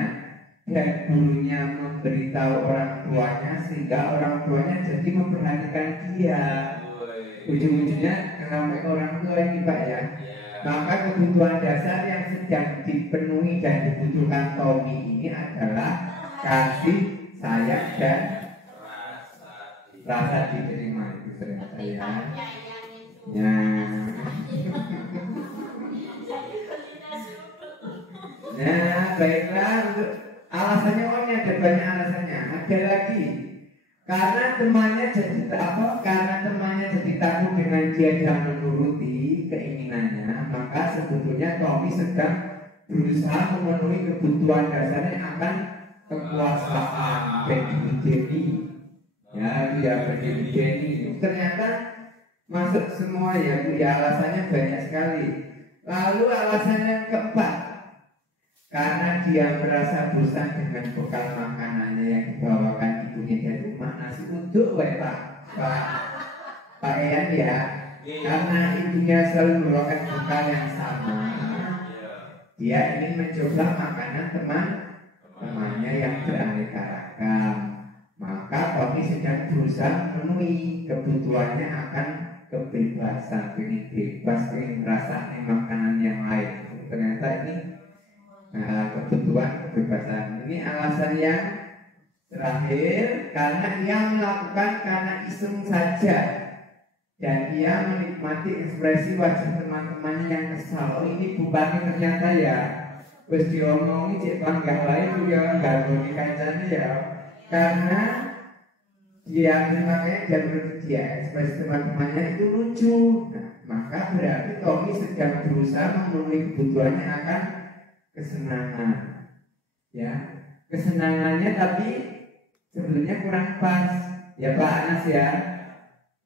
dan gurunya memberitahu orang tuanya sehingga orang tuanya jadi memperhatikan dia. Ujung-ujungnya sampai orang tua ini Pak ya. Maka kebutuhan dasar yang sedang dipenuhi dan dibutuhkan Tommy ini adalah kasih sayang dan rasa diterima. Itu ternyata ya. Ya. Nah, baiklah untuk alasannya ada banyak alasannya. Ada lagi karena temannya jadi takut dengan dia dan menuruti keinginannya, maka sebetulnya Tommy sedang berusaha memenuhi kebutuhan dasarnya akan kekuasaan berdiri. Ya, dia berdiri. Ternyata masuk semua ya, Bu. Ya, alasannya banyak sekali. Lalu alasan yang keempat, karena dia merasa bosan dengan bekal makanannya yang dibawakan ibunya dari rumah, nasi uduk Pak Eyan ya. Karena ibunya selalu membawakan bekal yang sama, dia ingin mencoba makanan teman-temannya yang beraneka ragam. Maka Tommy sedang berusaha memenuhi kebutuhannya akan kebebasan, ingin bebas, ingin merasakan makanan yang lain. Ternyata ini kebutuhan kebebasan. Ini alasan yang terakhir, karena ia melakukan karena iseng saja dan ia menikmati ekspresi wajah teman-temannya yang kesal. Ini bukannya ternyata ya wis diomongi cek panggah lain ya ganggu kancane ya. Karena dia makanya dia menurut dia ekspresi teman-temannya itu lucu. Nah, maka berarti Tommy sedang berusaha memenuhi kebutuhannya akan kesenangan. Ya, kesenangannya tapi sebenarnya kurang pas. Ya Pak Anas ya.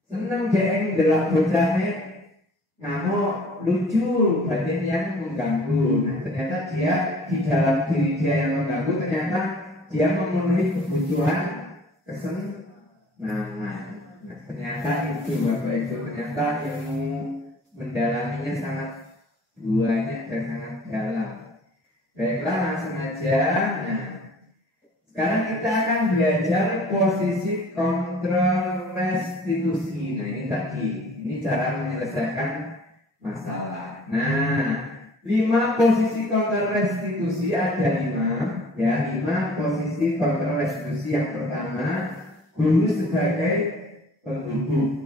Seneng dia ini delok bocahnya ngamuk lucu, batin yang mengganggu. Nah, ternyata dia di dalam diri dia yang mengganggu, ternyata dia memenuhi kebutuhan kesenangan. Nah, ternyata itu Bapak Ibu, ternyata ilmu mendalaminya sangat banyak dan sangat dalam. Baiklah, langsung aja. Nah, sekarang kita akan belajar posisi kontrol restitusi. Nah, ini tadi, ini cara menyelesaikan masalah. Nah, 5 posisi kontrol restitusi, ada 5 ya, 5 posisi kontrol restitusi. Yang pertama, guru sebagai penghukum.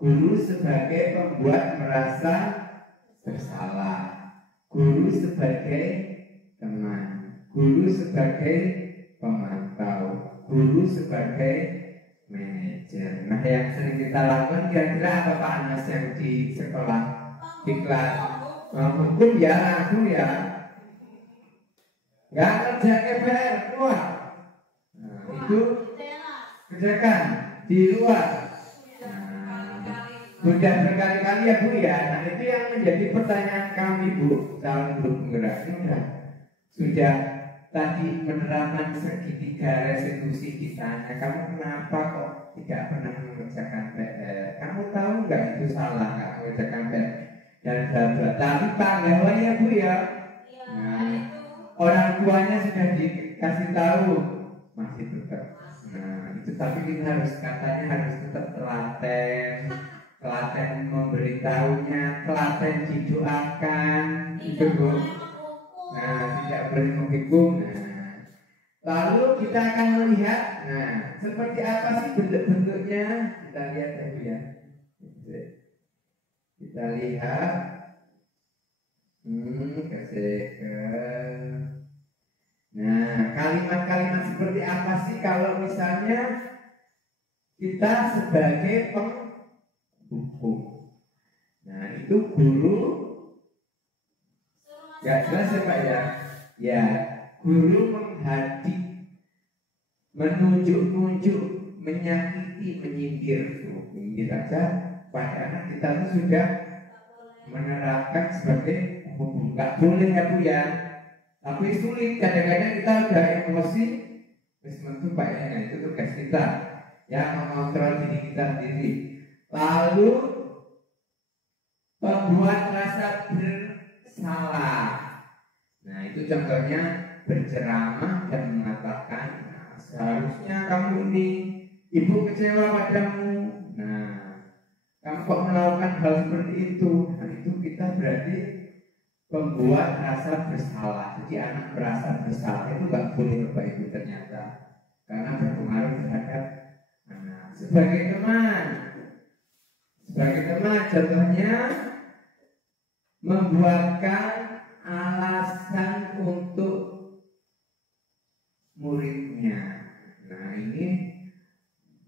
Guru sebagai pembuat merasa bersalah. Guru sebagai teman. Guru sebagai pemantau. Guru sebagai manajer. Nah, yang sering kita lakukan kira-kira apa Pak Anas yang di sekolah, di kelas? Hukum ya, langsung ya. Nggak kerja KPR, keluar. Nah, itu kerjakan di luar. Sudah berkali-kali ya Bu ya. Nah, itu yang menjadi pertanyaan kami Bu, calon guru penggerak. Sudah tadi menerapkan segitiga restitusi di sana. Kamu kenapa kok tidak pernah mengerjakan PR? Kamu tahu nggak itu salah nggak mengerjakan PR? Dan bla-bla. Tapi panggawanya Bu ya. Nah, orang tuanya sudah dikasih tahu masih tetap. Nah, itu tapi kita harus katanya harus tetap telaten memberitahunya, telaten didoakan, itu Bu. Nah, tidak boleh menghukum. Nah, lalu kita akan melihat, nah, seperti apa sih bentuk-bentuknya? Kita lihat tadi ya. Kita lihat. Nah, kalimat-kalimat seperti apa sih kalau misalnya kita sebagai penghukum? Nah, itu guru gak jelas ya Pak ya. Ya, guru menghadik, menunjuk-nunjuk, menyakiti, menyindir. Menyindir aja pada anak kita itu sudah menerapkan sebagai hukum. Gak boleh ya Bu ya. Tapi sulit, kadang-kadang kita udah emosi, terus mentu Pak ya, itu tugas kita ya, mengontrol diri kita sendiri. Lalu membuat rasa bersalah. Nah, itu contohnya berceramah dan mengatakan, nah, seharusnya kamu ini, ibu kecewa padamu. Nah, kamu kok melakukan hal seperti itu? Nah, itu kita berarti membuat rasa bersalah. Jadi anak merasa bersalah itu nggak boleh Bapak Ibu ternyata, karena berpengaruh terhadap anak. Sebagai teman contohnya membuatkan alasan untuk muridnya. Nah, ini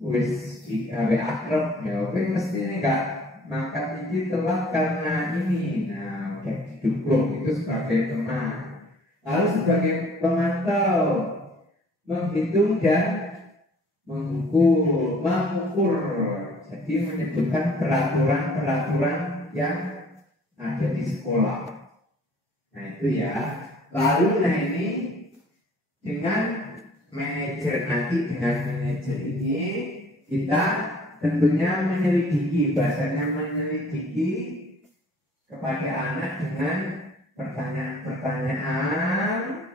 wis digawe akrab ya, oke mestinya nggak makan ini telat karena ini. Nah, oke, didukung itu sebagai teman. Lalu sebagai pemantau, menghitung dan mengukur. Jadi menyebutkan peraturan-peraturan yang ada di sekolah. Nah, itu ya. Lalu nah ini dengan manajer, nanti dengan manajer ini kita tentunya menyelidiki, bahasanya menyelidiki kepada anak dengan pertanyaan-pertanyaan,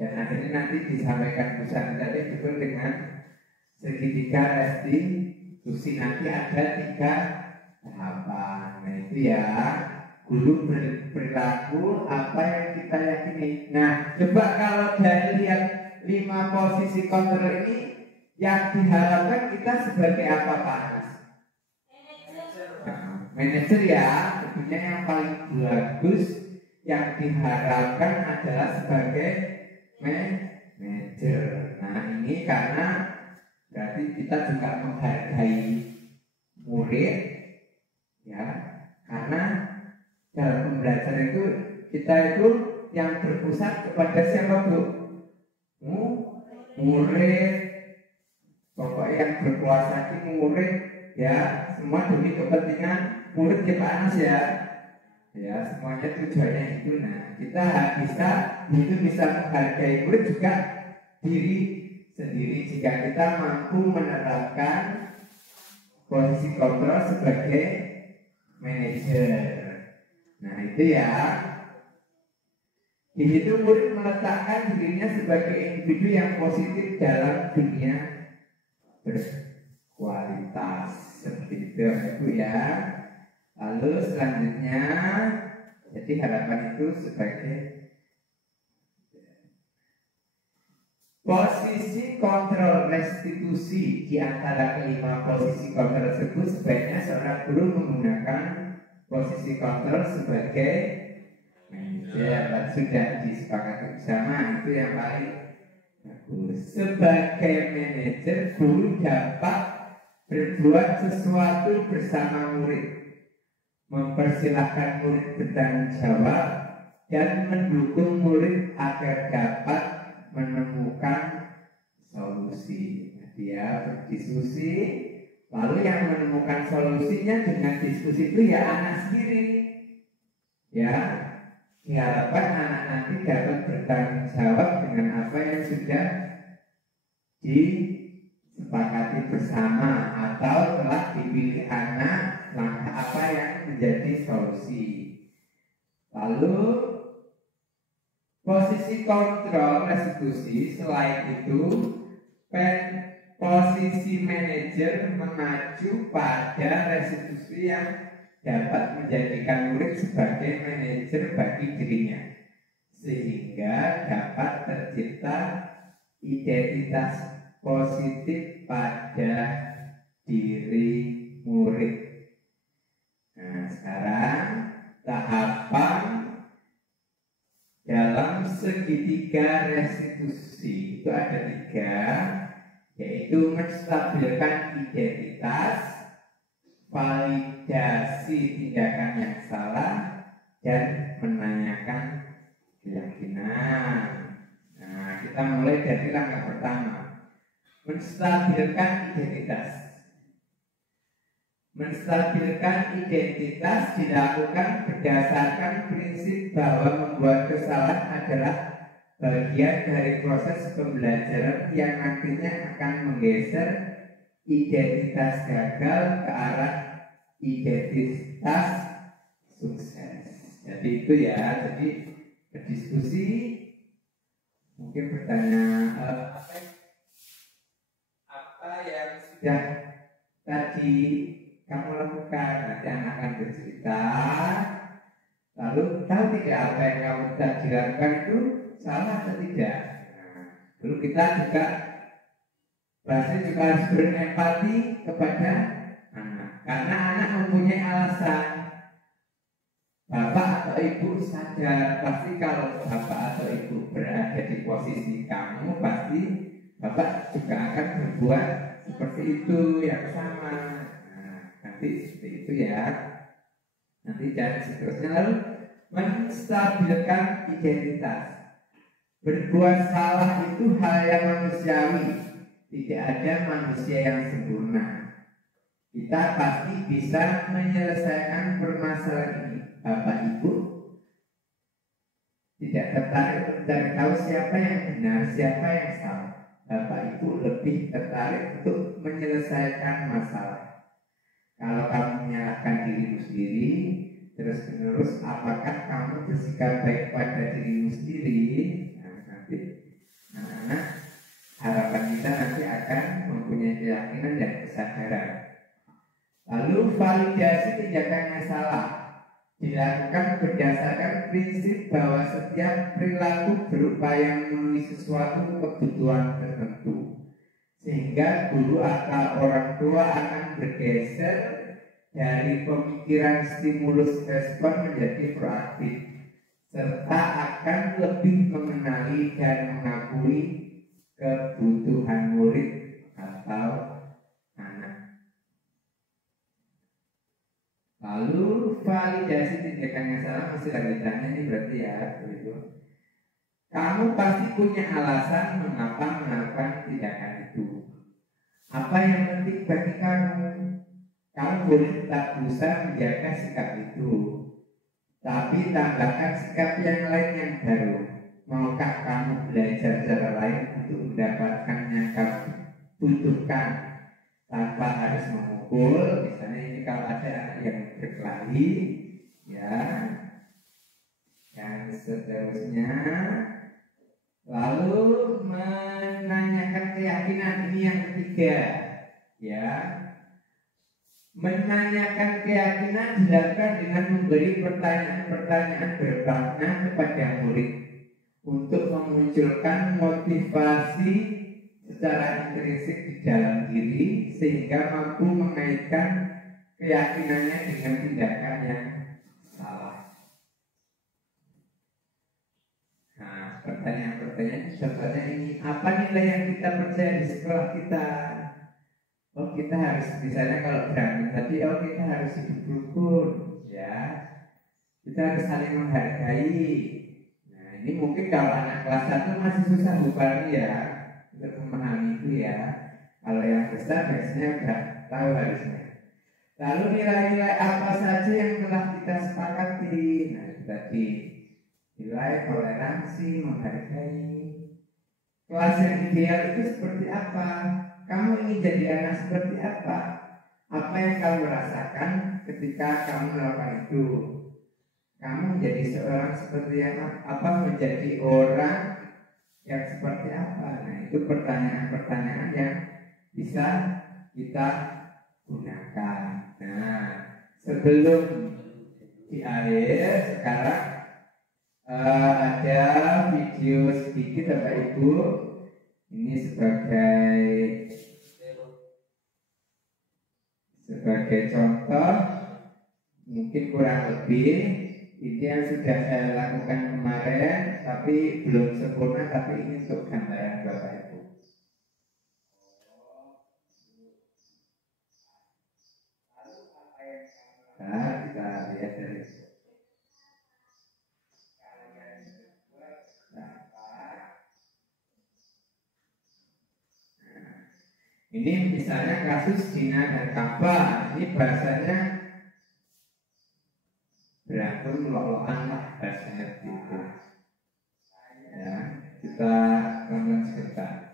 dan akhirnya nanti disampaikan pesan tadi betul dengan segitiga restitusi. Nanti ada 3 tahapan. Nah, itu ya, guru berperilaku apa yang kita yakini. Nah, coba kalau dari lihat 5 posisi kontrol ini, yang diharapkan kita sebagai apa Pak Anas? Manajer ya, tentunya yang paling bagus yang diharapkan adalah sebagai manajer. Nah, ini karena berarti kita juga menghargai murid ya, karena dalam pembelajaran itu kita itu yang berpusat kepada siapa Bu? Murid. Pokoknya yang berkuasa ini murid ya, semua demi kepentingan murid ya Pak Anas ya. Ya, semuanya tujuannya itu. Nah, kita bisa menghargai murid juga diri sendiri jika kita mampu menerapkan posisi kontrol sebagai manajer. Nah, itu ya. Di situ murid meletakkan dirinya sebagai individu yang positif dalam dunia berkualitas. Seperti itu Bu ya. Lalu selanjutnya, jadi harapan itu sebagai posisi kontrol restitusi. Di antara kelima posisi kontrol tersebut, sebaiknya seorang guru menggunakan posisi kontrol sebagai manajer. Sudah disepakati bersama, itu yang paling bagus. Sebagai manajer, guru dapat berbuat sesuatu bersama murid, mempersilahkan murid bertanggung jawab, dan mendukung murid agar dapat menemukan solusi. Dia berdiskusi, lalu yang menemukan solusinya dengan diskusi itu ya anak sendiri. Ya, diharapkan anak nanti dapat bertanggung jawab dengan apa yang sudah disepakati bersama atau telah dipilih anak, langkah apa yang menjadi solusi. Lalu posisi kontrol restitusi, selain itu posisi manajer mengacu pada restitusi yang dapat menjadikan murid sebagai manajer bagi dirinya, sehingga dapat tercipta identitas positif pada diri murid. Nah, sekarang tahapan dalam segitiga restitusi itu ada 3, yaitu menstabilkan identitas, validasi tindakan yang salah, dan menanyakan keyakinan. Nah, kita mulai dari langkah pertama, menstabilkan identitas. Menstabilkan identitas dilakukan berdasarkan prinsip bahwa membuat kesalahan adalah bagian dari proses pembelajaran yang nantinya akan menggeser identitas gagal ke arah identitas sukses. Jadi itu ya, jadi berdiskusi, mungkin bertanya apa yang sudah tadi kamu lakukan. Nanti anak akan bercerita, lalu tahu tidak apa yang kamu tadi lakukan itu salah atau tidak. Lalu kita juga harus berempati kepada anak, karena anak mempunyai alasan. Bapak atau ibu sadar, pasti kalau bapak atau ibu berada di posisi kamu, pasti bapak juga akan berbuat seperti itu yang sama. Nanti seperti itu ya. Nanti dan seterusnya. Lalu menstabilkan identitas. Berbuat salah itu hal yang manusiawi. Tidak ada manusia yang sempurna. Kita pasti bisa menyelesaikan permasalahan ini. Bapak Ibu tidak tertarik mencari tahu siapa yang benar, siapa yang salah. Bapak Ibu lebih tertarik untuk menyelesaikan masalah. Kalau kamu menyalahkan dirimu sendiri, terus menerus, apakah kamu bersikap baik pada dirimu sendiri? Nah, harapan kita nanti akan mempunyai keyakinan dan kesadaran. Lalu validasi tindakan yang salah dilakukan berdasarkan prinsip bahwa setiap perilaku berupaya memenuhi sesuatu kebutuhan tertentu, sehingga guru atau orang tua akan bergeser dari pemikiran stimulus respon menjadi proaktif, serta akan lebih mengenali dan mengakui kebutuhan murid atau anak. Lalu validasi tindakan yang salah, masih lanjutannya ini berarti ya begitu. Kamu pasti punya alasan mengapa melakukan tindakan itu. Apa yang penting bagi kamu? kamu boleh tetap berusaha menjaga sikap itu, tapi tambahkan sikap yang lain yang baru. Maukah kamu belajar cara lain untuk mendapatkan yang kamu butuhkan tanpa harus memukul? Misalnya ini kalau ada anak yang berkelahi, ya, yang seterusnya. Lalu menanyakan keyakinan, ini yang ketiga, ya. Menanyakan keyakinan dilakukan dengan memberi pertanyaan-pertanyaan bermakna kepada murid untuk memunculkan motivasi secara intrinsik di dalam diri sehingga mampu mengaitkan keyakinannya dengan tindakan yang salah. Nah, pertanyaan-pertanyaan contohnya ini, apa nilai yang kita percaya di sekolah kita? Oh, kita harus, misalnya kalau berantem tadi, oh kita harus hidup rukun, ya. Kita harus saling menghargai. Nah, ini mungkin kalau anak kelas 1 masih susah bukan ya untuk memahami itu ya. Kalau yang besar biasanya udah tahu harusnya. Lalu nilai-nilai apa saja yang telah kita sepakati? Nah, itu tadi nilai toleransi, menghargai. Kelas yang ideal itu seperti apa? Kamu ingin jadi anak seperti apa? Apa yang kamu rasakan ketika kamu melakukan itu? Kamu menjadi seorang seperti apa? Menjadi orang yang seperti apa? Nah, itu pertanyaan-pertanyaan yang bisa kita gunakan. Nah, sebelum di akhir sekarang ada video sedikit Bapak Ibu. Ini sebagai contoh, mungkin kurang lebih ini yang sudah saya lakukan kemarin, tapi belum sempurna, tapi ini untuk gambaran Bapak Ibu. Nah, kita lihat dari ini misalnya kasus Dina dan Kaba. Ini bahasanya berantem loloan lah bahasanya gitu. Ya, kita tonton sebentar.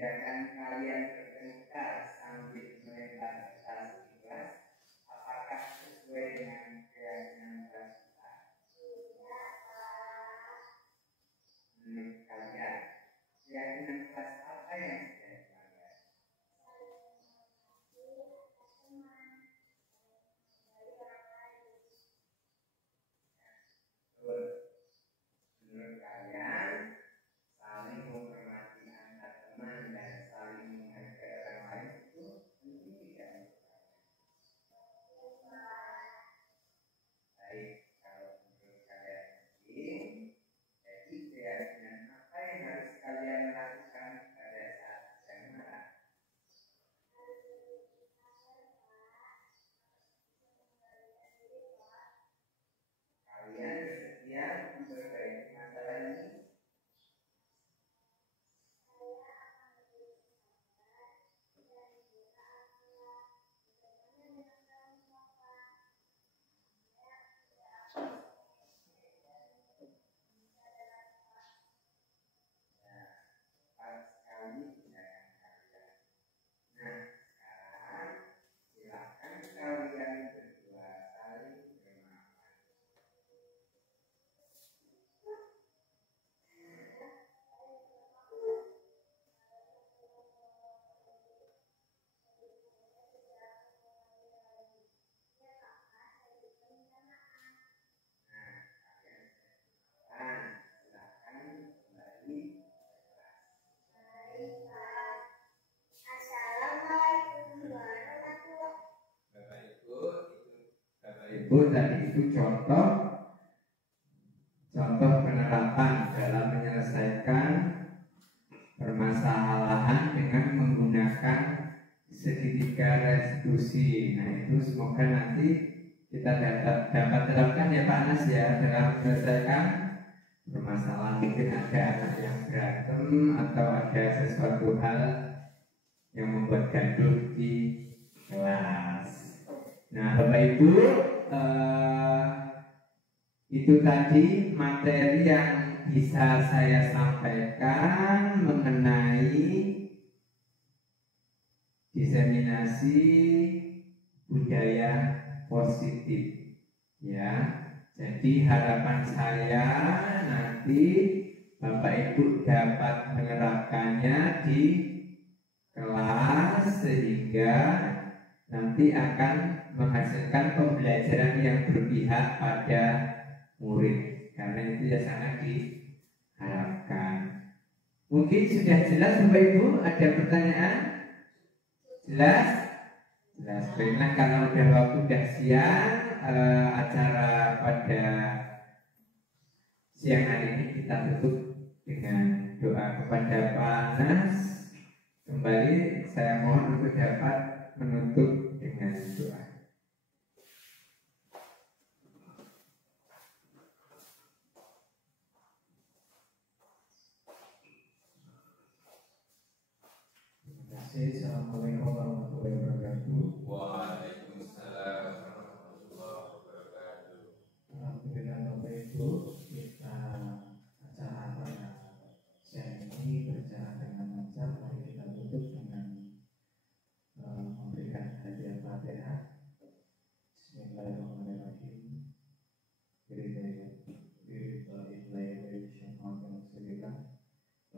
Tindakan kalian bertengkar sambil melempar kertas di kelas, apakah sesuai dengan keyakinan kita? Menurut kalian, keyakinan kelas apa yang sudah dilanggar? Menurut kalian, saling menghormati antar teman dan saling menghargai orang lain itu penting tidak? Baik, kalau menurut kalian penting, jadi Ibu tadi itu contoh penerapan dalam menyelesaikan permasalahan dengan menggunakan segitiga restitusi. Nah itu semoga nanti kita dapat terapkan ya Pak Anas ya dalam menyelesaikan permasalahan. Mungkin ada anak yang berantem atau ada sesuatu hal yang membuat gaduh di kelas. Nah Bapak Ibu, itu tadi materi yang bisa saya sampaikan mengenai diseminasi budaya positif ya. Jadi harapan saya nanti Bapak Ibu dapat menerapkannya di kelas sehingga nanti akan menghasilkan pembelajaran yang berpihak pada murid, karena itu ya sangat diharapkan. Mungkin sudah jelas Bapak Ibu, ada pertanyaan? Jelas? Jelas. Baiklah, kalau udah waktu udah siang, acara pada siang hari ini kita tutup dengan doa kepada Pak Anas. Kembali saya mohon untuk dapat menutup dengan doa. Assalamualaikum warahmatullahi wabarakatuh. Waalaikumsalam warahmatullahi wabarakatuh. Alhamdulillah Bapak Ibu, kita acara pada siang ini berjalan dengan lancar. Mari kita tutup dengan memberikan hadiah Fatihah. Bismillahirrahmanirrahim.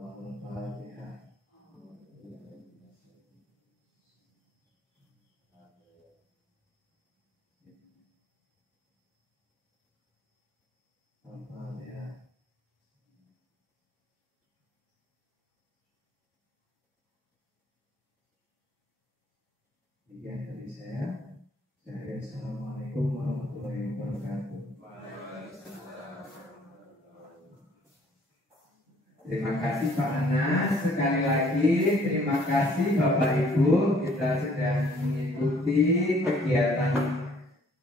Al-Fatihah. Al-Fatihah. Demikian dari saya. Assalamualaikum warahmatullahi wabarakatuh. Terima kasih Pak Anas. Sekali lagi terima kasih Bapak Ibu. Kita sudah mengikuti kegiatan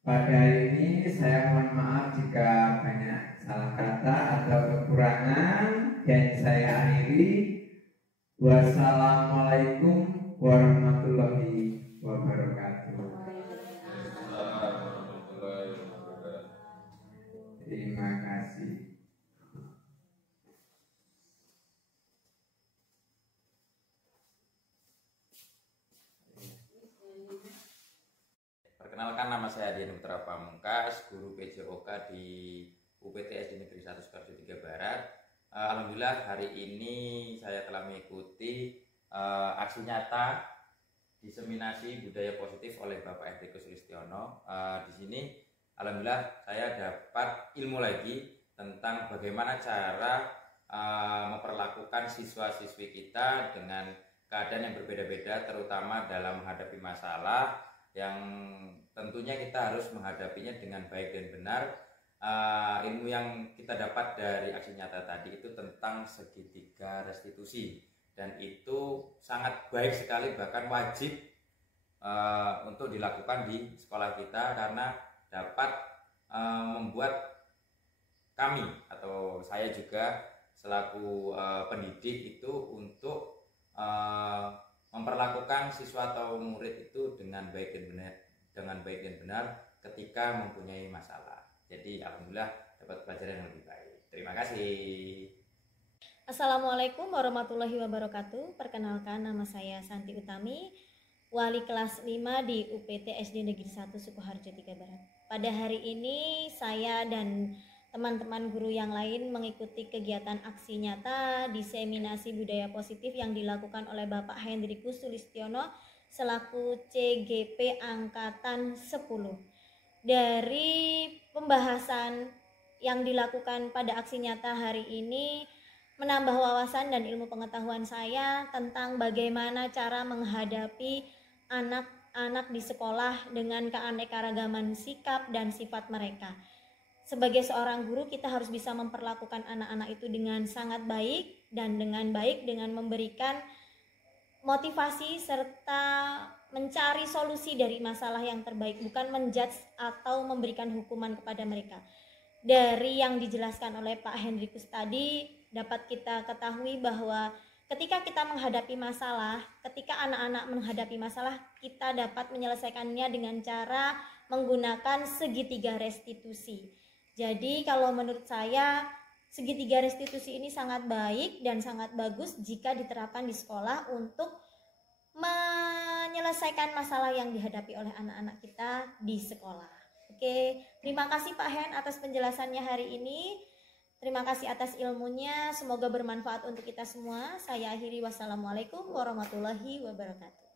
pada hari ini. Saya mohon maaf jika banyak salah kata atau kekurangan, dan saya akhiri. Wassalamualaikum warahmatullahi wabarakatuh. Terima kasih. Perkenalkan, nama saya Dian Putra Pamungkas, guru PJOK di UPTS di Negeri 1 Sukoharjo 3 Barat. Alhamdulillah hari ini saya telah mengikuti aksi nyata diseminasi budaya positif oleh Bapak Hendrikus Sulistiono. Di sini alhamdulillah saya dapat ilmu lagi tentang bagaimana cara memperlakukan siswa-siswi kita dengan keadaan yang berbeda-beda, terutama dalam menghadapi masalah yang tentunya kita harus menghadapinya dengan baik dan benar. Ilmu yang kita dapat dari aksi nyata tadi itu tentang segitiga restitusi, dan itu sangat baik sekali, bahkan wajib untuk dilakukan di sekolah kita, karena dapat membuat kami atau saya juga selaku pendidik itu untuk memperlakukan siswa atau murid itu dengan baik dan benar ketika mempunyai masalah. Jadi alhamdulillah dapat pelajaran yang lebih baik. Terima kasih. Assalamualaikum warahmatullahi wabarakatuh. Perkenalkan, nama saya Santi Utami, wali kelas 5 di UPT SD Negeri 1 Sukoharjo 3 Barat. Pada hari ini saya dan teman-teman guru yang lain mengikuti kegiatan aksi nyata diseminasi budaya positif yang dilakukan oleh Bapak Hendrikus Sulistiono selaku CGP Angkatan 10. Dari pembahasan yang dilakukan pada aksi nyata hari ini menambah wawasan dan ilmu pengetahuan saya tentang bagaimana cara menghadapi anak anak di sekolah dengan keanekaragaman sikap dan sifat mereka. Sebagai seorang guru, kita harus bisa memperlakukan anak-anak itu dengan sangat baik dan dengan baik dengan memberikan motivasi serta mencari solusi dari masalah yang terbaik, bukan menjudge atau memberikan hukuman kepada mereka. Dari yang dijelaskan oleh Pak Hendrikus tadi, dapat kita ketahui bahwa ketika kita menghadapi masalah, ketika anak-anak menghadapi masalah, kita dapat menyelesaikannya dengan cara menggunakan segitiga restitusi. Jadi kalau menurut saya segitiga restitusi ini sangat baik dan sangat bagus jika diterapkan di sekolah untuk menyelesaikan masalah yang dihadapi oleh anak-anak kita di sekolah. Oke, terima kasih Pak Hen atas penjelasannya hari ini. Terima kasih atas ilmunya, semoga bermanfaat untuk kita semua. Saya akhiri, wassalamualaikum warahmatullahi wabarakatuh.